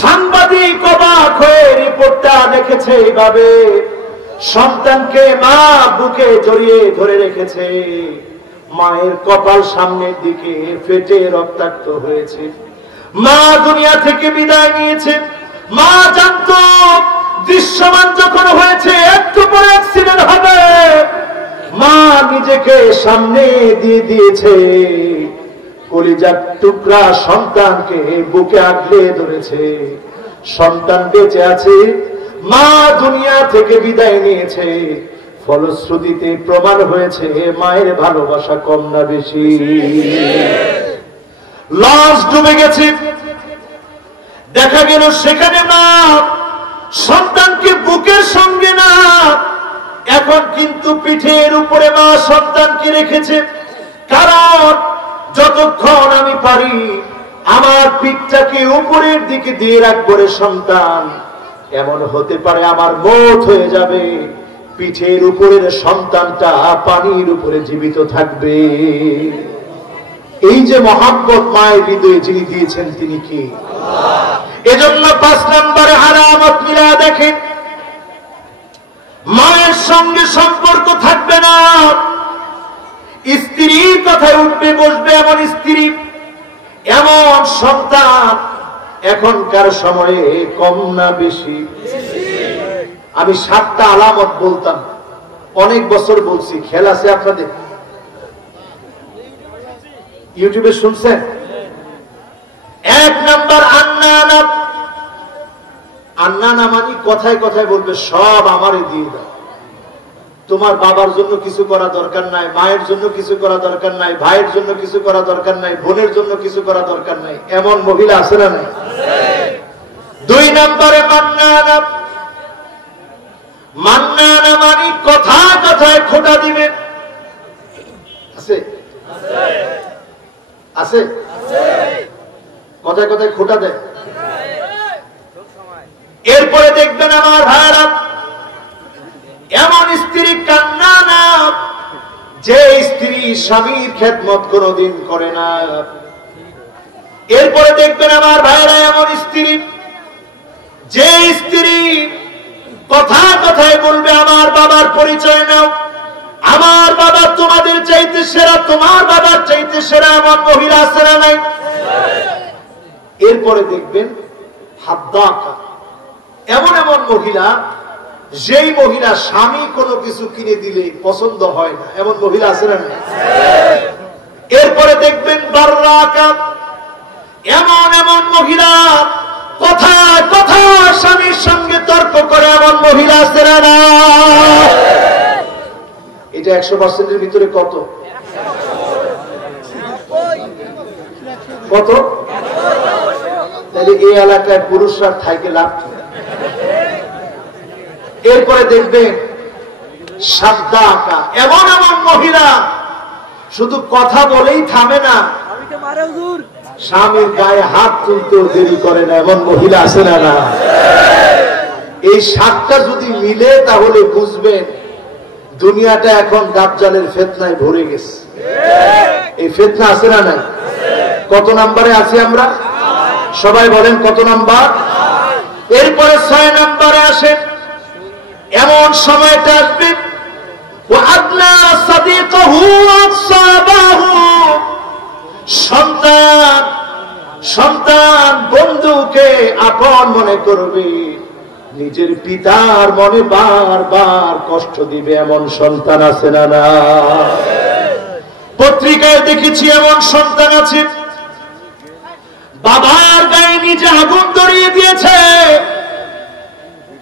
সাংবাদিক অবাক হয়ে রিপোর্টটা দেখেছে, এইভাবে সন্তানকে মা বুকে জড়িয়ে ধরে রেখেছে, মায়ের কপাল সামনের দিকে ফেটে রক্তাক্ত হয়েছে, মা দুনিয়া থেকে বিদায় নিয়েছে। মা জানতো দৃশ্যমান যখন হয়েছে একটু পরে অ্যাক্সিডেন্ট হবে, মা নিজেকে সামনে দিয়ে দিয়েছে, কলিজার টুকরা সন্তানকে বুকে আগলে ধরেছে, সন্তান বেঁচে আছে, মা দুনিয়া থেকে বিদায় নিয়েছে। ফলশ্রুতিতে প্রমাণ হয়েছে মায়ের ভালোবাসা কম না বেশি। লঞ্চ ডুবে গেছে, দেখা গেল সেখানে মা সন্তানকে বুকের সঙ্গে না, এখন কিন্তু পিঠের উপরে মা সন্তানকে রেখেছে। কারণ যতক্ষণ আমি পারি আমার পিঠটাকে উপরের দিকে দিয়ে রাখবো রে সন্তান, এমন হতে পারে আমার মওত হয়ে যাবে, পিঠের উপরের সন্তানটা পানির উপরে জীবিত থাকবে। এই যে মহাব্বত মায়ের হৃদয়ে যিনি দিয়েছেন তিনি কি? এজন্য 5 নম্বরে আলামত মিলা দেখেন, মায়ের সঙ্গে সম্পর্ক থাকবে না, স্ত্রীর কথায় উঠবে বসবে এমন স্ত্রী, এমন সন্তান এখনকার সময়ে কম না বেশি? আমি 7টা আলামত বলতাম, অনেক বছর বলছি, খেয়াল আছে আপনাদের? ইউটিউবে শুনছেন? 1 নাম্বার আন্নানা। আন্নানা মানে কথায় কথায় বলবে সব আমারে দিয়ে দাও, তোমার বাবার জন্য কিছু করা দরকার নাই, মায়ের জন্য কিছু করা দরকার নাই, ভাইয়ের জন্য কিছু করা দরকার নাই, বোনের জন্য কিছু করা দরকার নাই, এমন মহিলা আছে না নাই? 2 নম্বরে মান্নানা। মান্নানা মানে কথায় কথায় খোঁটা দিবে। আছে আছে কথায় কথায় খোঁটা দেয়। এরপরে দেখবেন আমার ভাইরা, এমন স্ত্রী কান্না না যে স্ত্রী স্বামীর খেদমত কোনদিন করে না। এরপরে দেখবেন আমার ভাইরা, এমন স্ত্রী যে স্ত্রী কথায় কথায় বলবে আমার বাবার পরিচয় নাও, আমার বাবা তোমাদের চাইতে সেরা, তোমার বাবার চাইতে সেরা, এমন মহিলা আছে না নাই? এরপরে দেখবেন হাদ্দাকা, এমন এমন মহিলা, যেই মহিলা স্বামী কোনো কিছু কিনে দিলে পছন্দ হয় না, এমন মহিলা আছে না নাই? এরপরে দেখবেন বাররাকা, এমন এমন মহিলা কথা কথা স্বামীর সঙ্গে তর্ক করে, এমন মহিলা আছে না না? এটা 100%-এর ভিতরে কত? কত? তাহলে এই এলাকায় পুরুষরা থাইকে লাভ কি? এরপরে দেখবেন সাদ্দাকা, এমন এমন মহিলা শুধু কথা বলেই থামে না, স্বামীর গায়ে হাত তুলতেও দেরি করে না, এমন মহিলা আছে না না? এই 7টা যদি মিলে তাহলে বুঝবেন দুনিয়াটা এখন দাজ্জালের ফিতনায় ভরে গেছে। এই ফিতনা আছে না নাই? কত নম্বরে আছি আমরা? সবাই বলেন কত নাম্বার? এরপরে 6 নম্বরে আসেন, এমন সময়টা আসবে ওয়াদনা সাদিকাহু ওয়াসাবাহু, সন্তান সন্তান বন্ধুকে আপন মনে করবে, নিজের পিতার মনে বারবার কষ্ট দিবে, এমন সন্তান আছে না না? পত্রিকায় দেখেছি এমন সন্তান আছে, বাবার গায়ে নিজে আগুন ধরিয়ে দিয়েছে,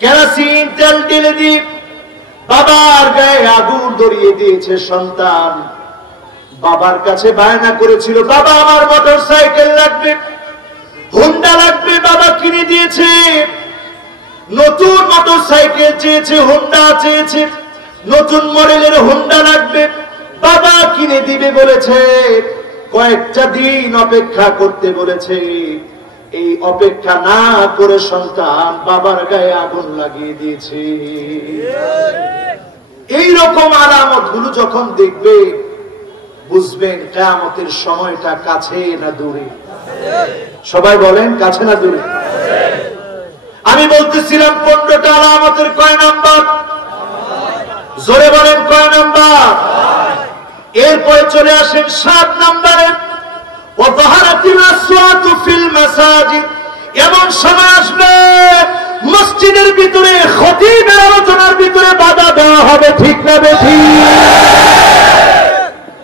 কেরোসিন তেল ঢেলে দিয়ে বাবার গায়ে আগুন ধরিয়ে দিয়েছে। সন্তান বাবার কাছে বায়না করেছিল, বাবা আমার মোটরসাইকেল লাগবে, হোন্ডা লাগবে, বাবা কিনে দিয়েছে। নতুন মোটরসাইকেল চেয়েছে, হোন্ডা চেয়েছে, নতুন মডেলের হোন্ডা লাগবে, বাবা কিনে দিবে বলেছে। কয়েকটা দিন অপেক্ষা করতে বলেছে, এই অপেক্ষা না করে সন্তান বাবার গায়ে আগুন লাগিয়ে দিয়েছে। এই রকম আলামত গুলো যখন দেখবে বুঝবেন কিয়ামতের সময়টা কাছে না দূরে? সবাই বলেন কাছে না দূরে? আমি বলতেছিলাম 15টা আলামতের কয় নাম্বার? জোরে বলেন কয় নাম্বার? এরপরে চলে আসেন 7 নম্বরে, ওয়াযাহারাতিল আসওয়াতু ফিল মাসাজিদ, এমন সময় আসবে মসজিদের ভিতরে খতিবের আলোচনার ভিতরে বাধা দেওয়া হবে, ঠিক না বেঠিক?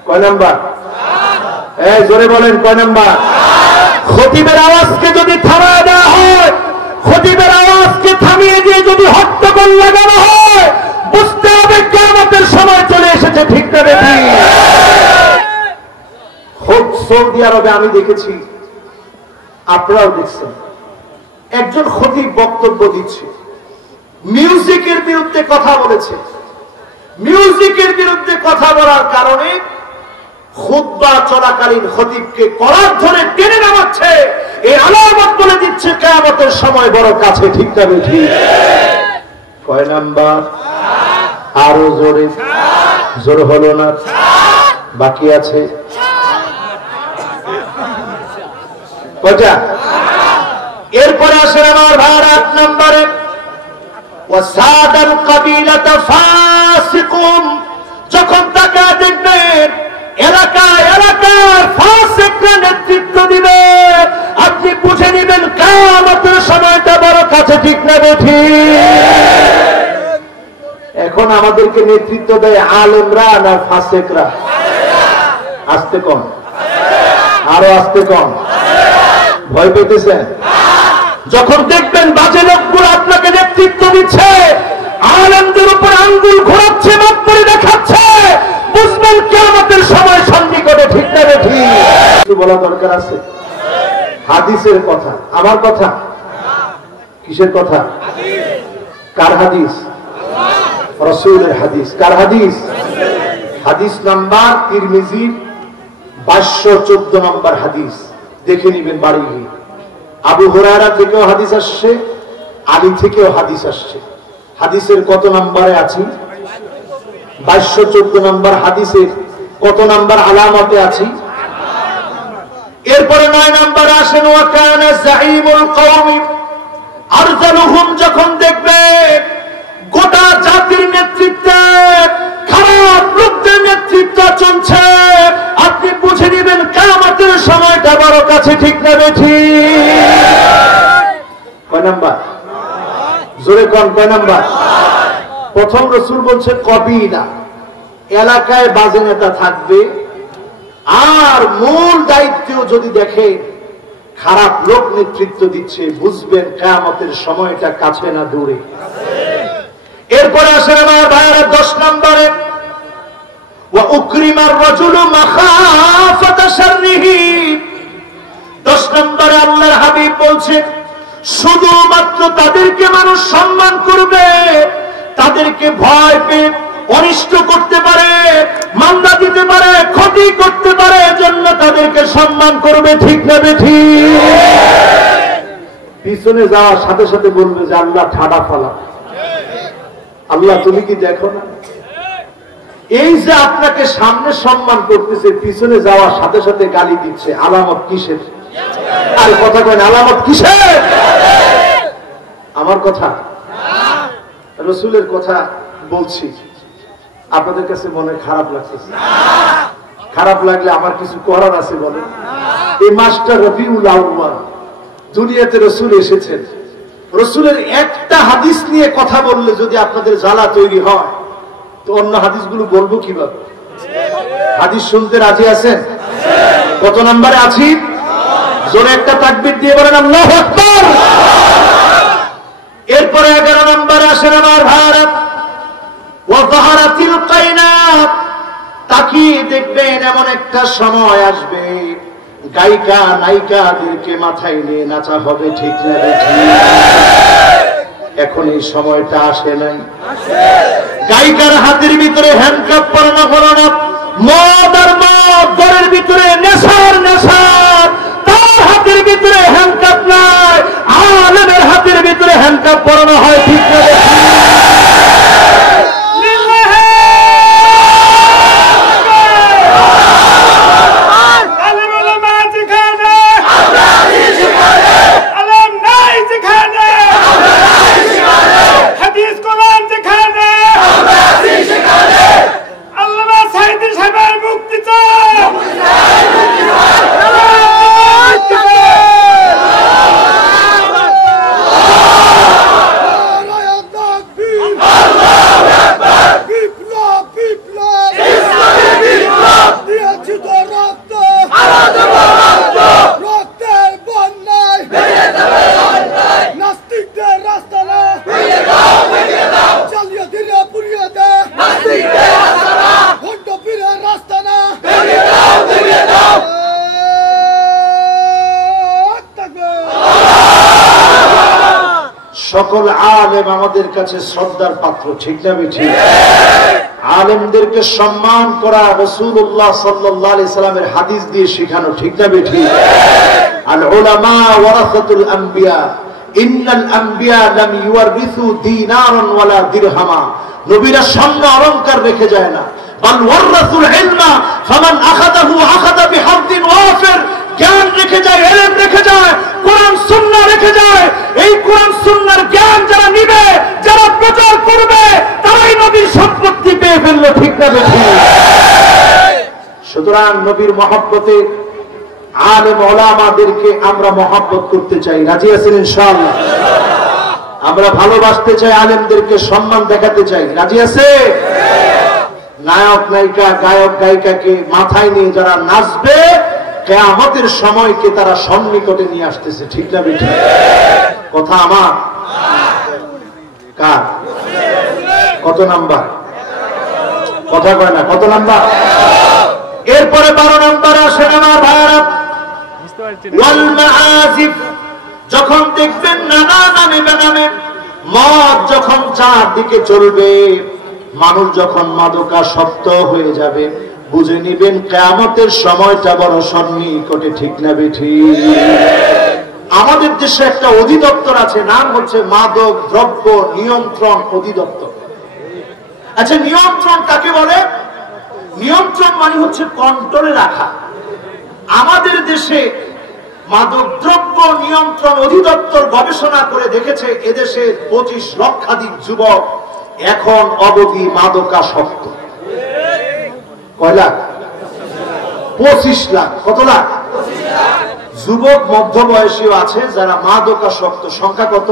কয় নাম্বার? এই জোরে বলেন কয় নাম্বার? খতিবের আওয়াজকে যদি থামিয়ে দেওয়া হয়, খতিবের আওয়াজকে থামিয়ে দিয়ে যদি হট্টগোল লাগানো হয়, বুঝতে হবে কিয়ামতের সময় চলে এসেছে, ঠিক না বেঠিক? সৌদি আরবে আমি দেখেছি, আপনারাও দেখছেন, একজন খতিব বক্তব্য দিচ্ছে, মিউজিকের বিরুদ্ধে কথা বলেছে। মিউজিকের বিরুদ্ধে কথা বলার কারণে খুতবা চলাকালীন খতিবকে কলার ধরে টেনে নামাচ্ছে। এই আলামত বলে দিচ্ছে কিয়ামতের সময় বড় কাছে। ঠিক না ঠিক? কয় নাম্বার? আরো জোরে। জোর হলো না, বাকি আছে কয়টা? এরপরে আসেন আমার ভাইরা 8 নম্বরে, ওয়াসাদাল কাবিলাতা ফাসিকুন। যখন তাকে দেখবেন এলাকায় এলাকার ফাসিকরা নেতৃত্ব দিবে, আপনি বুঝে নেবেন কিয়ামতের সময়টা বড় কাছে। ঠিক না ঠিক? এখন আমাদেরকে নেতৃত্ব দেয় আলেমরা না ফাসিকরা? আস্তে কম, আরো আস্তে কম। ভয় পেতেছেন? যখন দেখবেন বাজে লোকগুলো আপনাকে নেতৃত্ব দিচ্ছে, আলেমদের উপর আঙ্গুল ঘোরাচ্ছে, মাপ করে দেখাচ্ছে, বুঝবেন কিয়ামতের সময় সন্নিকটে। ঠিক না ঠিক? কিছু বলা দরকার আছে? হাদিসের কথা, আমার কথা? কিসের কথা? কার হাদিস? রাসূলের হাদিস। কার হাদিস? হাদিস নাম্বার তিরমিজির 514 নম্বর হাদিস। দেখে নিবেন বাড়ি গিয়ে। আবু হুরায়রা থেকেও হাদিস আসছে, আলী থেকেও হাদিস আসছে। হাদিসের কত নম্বরে আছি? 514 নম্বর হাদিসের কত নম্বর আলামতে আছি? এরপরে 9 নম্বরে আসেন, ওয়া কানা যাঈমুল কওমি আরজালুহুম। যখন দেখবেন গোটা জাতির নেতৃত্বে খারাপ লোকদের নেতৃত্ব চলছে, আপনি বুঝে নেবেন কিয়ামতের সময়টা বড় কাছে। ঠিক না ঠিক? কয় নাম্বার? জোরে কোন কয় নাম্বার? প্রথম রাসূল বলছে কবিলা, এলাকায় বাজে নেতা থাকবে, আর মূল দায়িত্ব যদি দেখে খারাপ লোক নেতৃত্ব দিচ্ছে, বুঝবেন কিয়ামতের সময়টা কাছে না দূরে। এরপরে আসেন আমার ভাইরা 10 নম্বরে, ওয়া উকরিমার রাজুলু মাখাফাতা শাররিহি। 10 নম্বরে আল্লাহর হাবিব বলছেন, শুধুমাত্র তাদেরকে মানুষ সম্মান করবে, তাদেরকে ভয় পেয়ে অনিষ্ট করতে পারে, মামলা দিতে পারে, ক্ষতি করতে পারে, এজন্য তাদেরকে সম্মান করবে। ঠিক না ঠিক? পিছনে যাওয়ার সাথে সাথে বলবে যে আল্লাহ ঠাডা ফালা, আল্লাহ তুমি কি দেখো না? এই যে আপনাকে সামনে সম্মান করতেছে, পিছনে যাওয়ার সাথে সাথে গালি দিচ্ছে, আলামত কিসের? আর কথা কয় না, আলামত কিসের? আমার কথা, রাসূলের কথা বলছি, আপনাদের কাছে মনে খারাপ লাগছে? খারাপ লাগলে আমার কিছু করার আছে বলে। এই মাসটা রবিউল আউয়াল, দুনিয়াতে রাসূল এসেছেন, রাসূলের একটা হাদিস নিয়ে কথা বললে যদি আপনাদের জ্বালা তৈরি হয়, তো অন্য হাদিসগুলো বলবো কিভাবে? হাদিস শুনতে রাজি আছেন? কত নম্বরে আছি? জোরে একটা তাকবীর দিয়ে বলেন আল্লাহু আকবার। এরপরে 11 নম্বরে আসেন আমার ভাইরা, ওয়া যাহারাতিল কায়নাত। তাকিয়ে দেখবেন এমন একটা সময় আসবে, গায়িকা নায়িকাদেরকে মাথায় নিয়ে নাচা হবে। ঠিক না ঠিক? এখন এই সময়টা আসে নাই? গায়িকার হাতের ভিতরে হ্যান্ডকাপ পরানো হলো না, মদ আর মদ, ঘরের ভিতরে নেশার নেশার, তার হাতের ভিতরে হ্যান্ডকাপ নাই, আলেমের হাতের ভিতরে হ্যান্ডকাপ পরানো হয়। ঠিক না? আল্লামা সাইদি সাহেবের মুক্তি চাই। সকল আলেম আমাদের কাছে শ্রদ্ধার পাত্র, ঠিক না বেঠিক? আলেমদেরকে সম্মান করা রাসূলুল্লাহ সাল্লাল্লাহু আলাইহি সাল্লামের হাদিস দিয়ে শেখানো, ঠিক না বেঠিক? আল উলামা ওয়ারাসাতুল আম্বিয়া, ইন্নাল আম্বিয়া লাম ইউরিসু দিনারান ওয়ালা দিরহামা। নবীরা স্বর্ণ অলংকার রেখে যায় না, বাল ওয়ারাসুল ইলমা ফামান আখাযাহু আখাযা বিহাদ্দিন ওয়াফির। জ্ঞান রেখে যায়, ইলম রেখে যায়, কোরআন সুন্নাহ রেখে যায়। এই কোরআন সুন্নাহর জ্ঞান যারা নিবে, যারা প্রচার করবে, তারাই নবীর সম্পত্তি পেয়ে ফেললো, ঠিক না বেঠিক? সুতরাং নবীর মহব্বতে আলেম ওলামাদেরকে আমরা মহব্বত করতে চাই, রাজি আছেন ইনশাআল্লাহ? আমরা ভালোবাসতে চাই, আলেমদেরকে সম্মান দেখাতে চাই, রাজি আছে? নায়ক নায়িকা, গায়ক গায়িকাকে মাথায় নিয়ে যারা নাচবে, কিয়ামতের সময়কে তারা সন্নিকটে নিয়ে আসতেছে, ঠিক না বেঠিক? কথা আমার কার? কত নাম্বার? কথা কয় না, কত নাম্বার? এরপরে 12 নম্বরে আসেন আমার ভাইরা, ওয়াল মাআজিফ। যখন দেখবেন নানা নামে বেনামে মদ যখন চারদিকে চলবে, মানুষ যখন মাদকাসক্ত হয়ে যাবে, বুঝে নিবেন কিয়ামতের সময়টা বড় সন্নিকটে, ঠিক না বেঠিক? আমাদের দেশে একটা অধিদপ্তর আছে, নাম হচ্ছে মাদক দ্রব্য নিয়ন্ত্রণ অধিদপ্তর। আচ্ছা, নিয়ন্ত্রণ কাকে বলে? নিয়ন্ত্রণ মানে হচ্ছে কন্ট্রোলে রাখা। আমাদের দেশে মাদক দ্রব্য নিয়ন্ত্রণ অধিদপ্তর গবেষণা করে দেখেছে, এদেশে 25 লক্ষাধিক যুবক এখন অবধি মাদকাসক্ত। কয় লাখ? 25 লাখ। কত লাখ? যুবক মধ্য বয়সীও আছে যারা মাদকাসক্ত। সংখ্যা কত?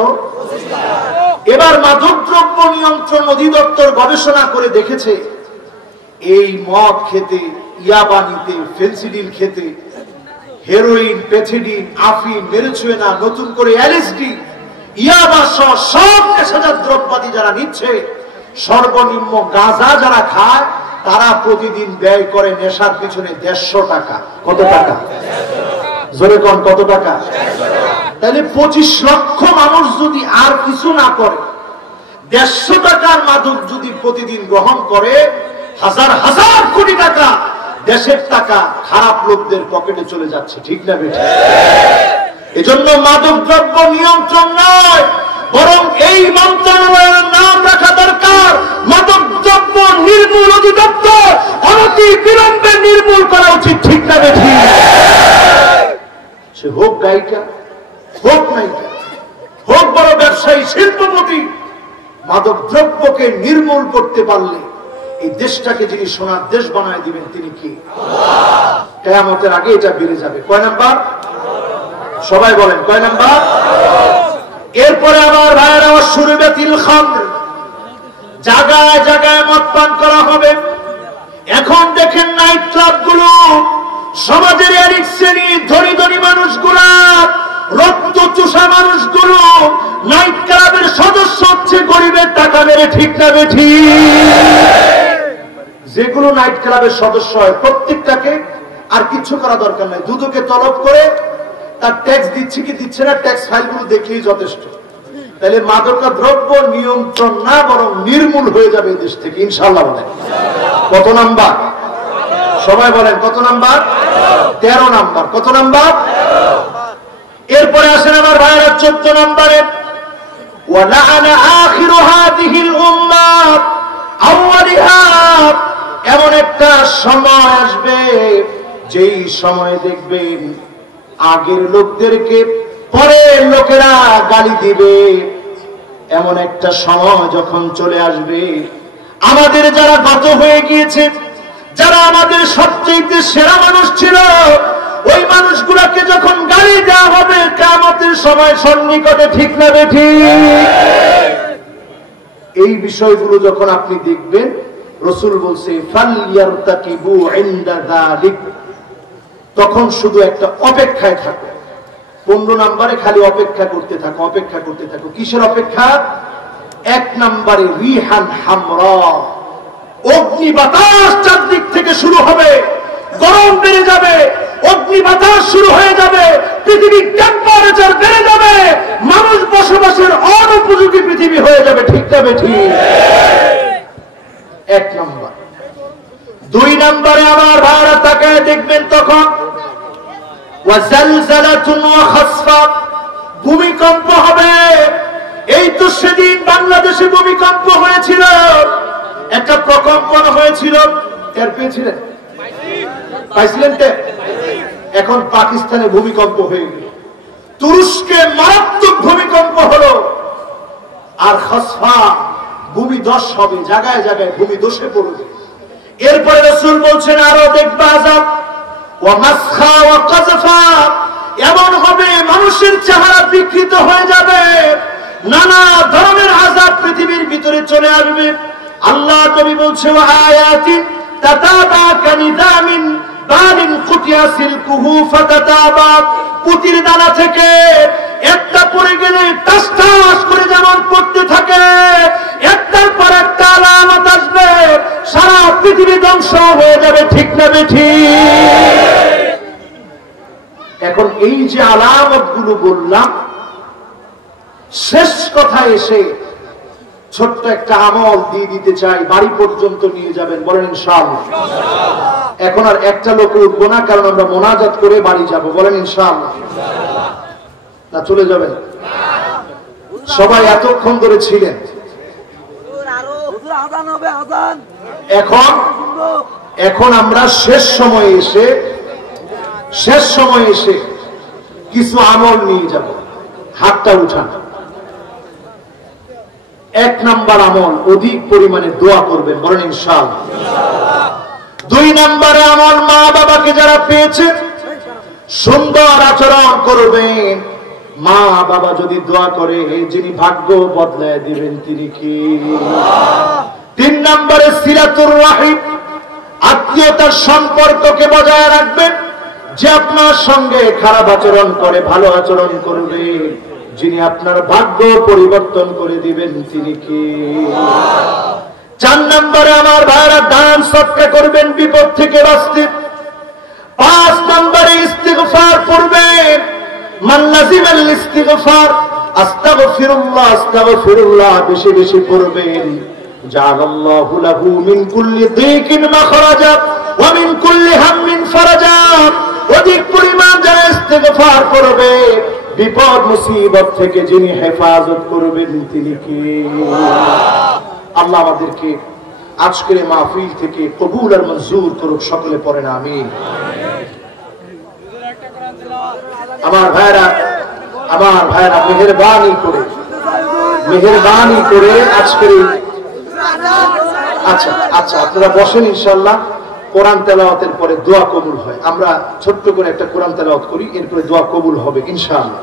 এবার মাদক দ্রব্য নিয়ন্ত্রণ অধিদপ্তর গবেষণা করে দেখেছে, এই মদ খেতে, ইয়াবা নিতে, ফেন্সিডিল খেতে, হেরোইন, প্যাথিডিন, আফিম, মেরিজুয়ানা, নতুন করে এলএসডি, ইয়াবা সহ সব নেশাজাত দ্রব্যাদি যারা নিচ্ছে, সর্বনিম্ন গাঁজা যারা খায়, তারা প্রতিদিন ব্যয় করে নেশার পিছনে 150 টাকা। কত টাকা? জোরে কোন, কত টাকা? তাহলে 25 লক্ষ মানুষ যদি আর কিছু না করে, 150 টাকার মাদক যদি প্রতিদিন গ্রহণ করে, হাজার হাজার কোটি টাকা দেশের টাকা খারাপ লোকদের পকেটে চলে যাচ্ছে, ঠিক না বেঠিক? এজন্য মাদক দ্রব্য নিয়ন্ত্রণ নয়, বরং এই মন্ত্রণালয়ের নাম রাখা দরকার মাদক দ্রব্য নির্মূল অধিদপ্তর। অনতি বিলম্বে নির্মূল করা উচিত, ঠিক না বেঠিক? সে হোক গায়িকা, হোক নায়িকা, হোক বড় ব্যবসায়ী, শিল্পপতি, মাদক দ্রব্যকে নির্মূল করতে পারলে এই দেশটাকে যিনি সোনার দেশ বানায় দিবেন তিনি কি? কিয়ামতের আগে এটা বেড়ে যাবে। কয় নাম্বার? সবাই বলেন, কয় নাম্বার? এরপরে আমার ভাইয়েরা, শুরবাতিল খামর, জায়গায় জায়গায় মদ পান করা হবে। এখন দেখেন নাইট ক্লাব গুলো, সমাজের এক শ্রেণী ধনী ধনী মানুষগুলা, রক্ত চুষা মানুষগুলো নাইট ক্লাবের সদস্য হচ্ছে গরিবের টাকা মেরে, ঠিক না বেঠিক? যেগুলো নাইট ক্লাবের সদস্য হয় প্রত্যেকটাকে আর কিছু করা দরকার নাই, দুদকে তলব করে তার ট্যাক্স দিচ্ছে কি দিচ্ছে না, ট্যাক্স ফাইলগুলো দেখলেই যথেষ্ট। তাহলে মাদকা দ্রব্য নিয়ন্ত্রণ না, বরং নির্মূল হয়ে যাবে এই দেশ থেকে, ইনশাআল্লাহ। বলেন কত নাম্বার? সবাই বলেন কত নাম্বার? 13 নাম্বার। কত নাম্বার? এরপরে আসেন আমার ভাইরা 14 নম্বরে, ওয়ালাআনা আখিরু হাযিহিল উম্মাহ আউয়ালিহা। এমন একটা সময় আসবে যেই সময় দেখবেন আগের লোকদেরকে পরের লোকেরা গালি দিবে। এমন একটা সময় যখন চলে আসবে, আমাদের যারা গত হয়ে গিয়েছে, যারা আমাদের সবচেয়ে সেরা মানুষ ছিল, ওই মানুষগুলোকে যখন গালি দেওয়া হবে কিয়ামতের সময় সন্নিকটে, ঠিক না বেঠিক? এই বিষয়গুলো যখন আপনি দেখবেন, রাসূল বলছে ফালইয়ারতাকিবু ইনদা যালিক, তখন শুধু একটা অপেক্ষায় থাকো। 15 নম্বরে খালি অপেক্ষা করতে থাকো, অপেক্ষা করতে থাকো। কিসের অপেক্ষা? 1 নম্বরে রিহান হামরা, অগ্নি বাতাস চারদিক থেকে শুরু হবে, গরম বেড়ে যাবে, অগ্নি অগ্নি বাতাস শুরু হয়ে যাবে, পৃথিবীর টেম্পারেচার বেড়ে যাবে, মানুষ বসবাসের অনুপযোগী পৃথিবী হয়ে যাবে। ঠিক না বেঠিক? এক নম্বর। দুই নম্বরে আমার ভাইরা তাকায় দেখবেন তখন ওয়াজালজালাতুন ওয়া খাসফা, ভূমিকম্প হবে। এই তো সেদিন বাংলাদেশে ভূমিকম্প হয়েছিল, একটা প্রকম্পন হয়েছিল, টের পেয়েছিলেন? পাইছিলেন টের? এখন পাকিস্তানে ভূমিকম্প হয়ে গেল, তুরস্কে মারাত্মক ভূমিকম্প হলো, আর খাসফা ভূমিধস হবে, জায়গায় জায়গায় ভূমিধসে পড়বে। এরপরে রাসূল বলছেন আরো দেখবা আযাব ওয়া মাসখা ওয়া কাযফা, এমন হবে মানুষের চেহারা বিকৃত হয়ে যাবে, নানা ধরনের আযাব পৃথিবীর ভিতরে চলে আসবে। আল্লাহ নবী বলছে ওয়া আয়াতিন তাতাবা কানিদামিন বালিন কুতিয়া সিলকুহু ফাতাতাবা, পুতির দানা থেকে একটা পড়ে গেলে টাস টাস করে যেমন পড়তে থাকে, একটার পর একটা আলামত আসবে, সারা পৃথিবী ধ্বংস হয়ে যাবে। ঠিক না বেঠিক? এখন এই যে আলামত গুলো বললাম, শেষ কথা এসে ছোট্ট একটা আমল দিয়ে দিতে চাই, বাড়ি পর্যন্ত নিয়ে যাবেন, বলেন ইনশাআল্লাহ। এখন আর একটা লোক উঠবো না, কারণ আমরা মোনাজাত করে বাড়ি যাব, বলেন ইনশাআল্লাহ। না চলে যাবেন? সবাই এতক্ষণ ধরে ছিলেন, এখন আমরা শেষ সময়ে এসে কিছু আমল নিয়ে যাব। হাতটা উঠান। এক নাম্বার আমল, অধিক পরিমাণে দোয়া করবেন, বলেন ইনশাআল্লাহ। দুই নাম্বারে আমল, মা বাবাকে যারা পেয়েছেন সুন্দর আচরণ করবেন। মা বাবা যদি দোয়া করে, যিনি ভাগ্য বদলায় দিবেন তিনি কি? তিন নম্বরে সিলাতুর রাহিম, আত্মীয়তার সম্পর্ককে বজায় রাখবেন। যে আপনার সঙ্গে খারাপ আচরণ করে ভালো আচরণ করবে, যিনি আপনার ভাগ্য পরিবর্তন করে দিবেন তিনি কি? চার নম্বরে আমার ভাইরা দান সদকা করবেন বিপদ থেকে বাঁচতে। পাঁচ নম্বরে ইস্তিগফার পড়বেন। মান লাজিমাল ইস্তিগফার, আস্তাগফিরুল্লাহ আস্তাগফিরুল্লাহ বেশি বেশি পড়বেন। জাআলাল্লাহু লাহু মিন কুল্লি দিকিন মাখরাজা ওয়া মিন কুল্লি হাম্মিন ফারাজা। অধিক পরিমাণ যারা ইস্তিগফার করবে, বিপদ মুসিবত থেকে যিনি হেফাজত করবেন তিনি কি? আল্লাহ আমাদেরকে আজকের মাহফিল থেকে কবুল আর মঞ্জুর করুক, সকলে পড়েন আমিন। আমার ভাইরা মেহেরবানি করে আজকের আচ্ছা আপনারা বসেন, ইনশাআল্লাহ কোরআন তেলাওয়াতের পরে দোয়া কবুল হয়। আমরা ছোট্ট করে একটা কোরআন তেলাওয়াত করি, এরপরে দোয়া কবুল হবে ইনশাআল্লাহ।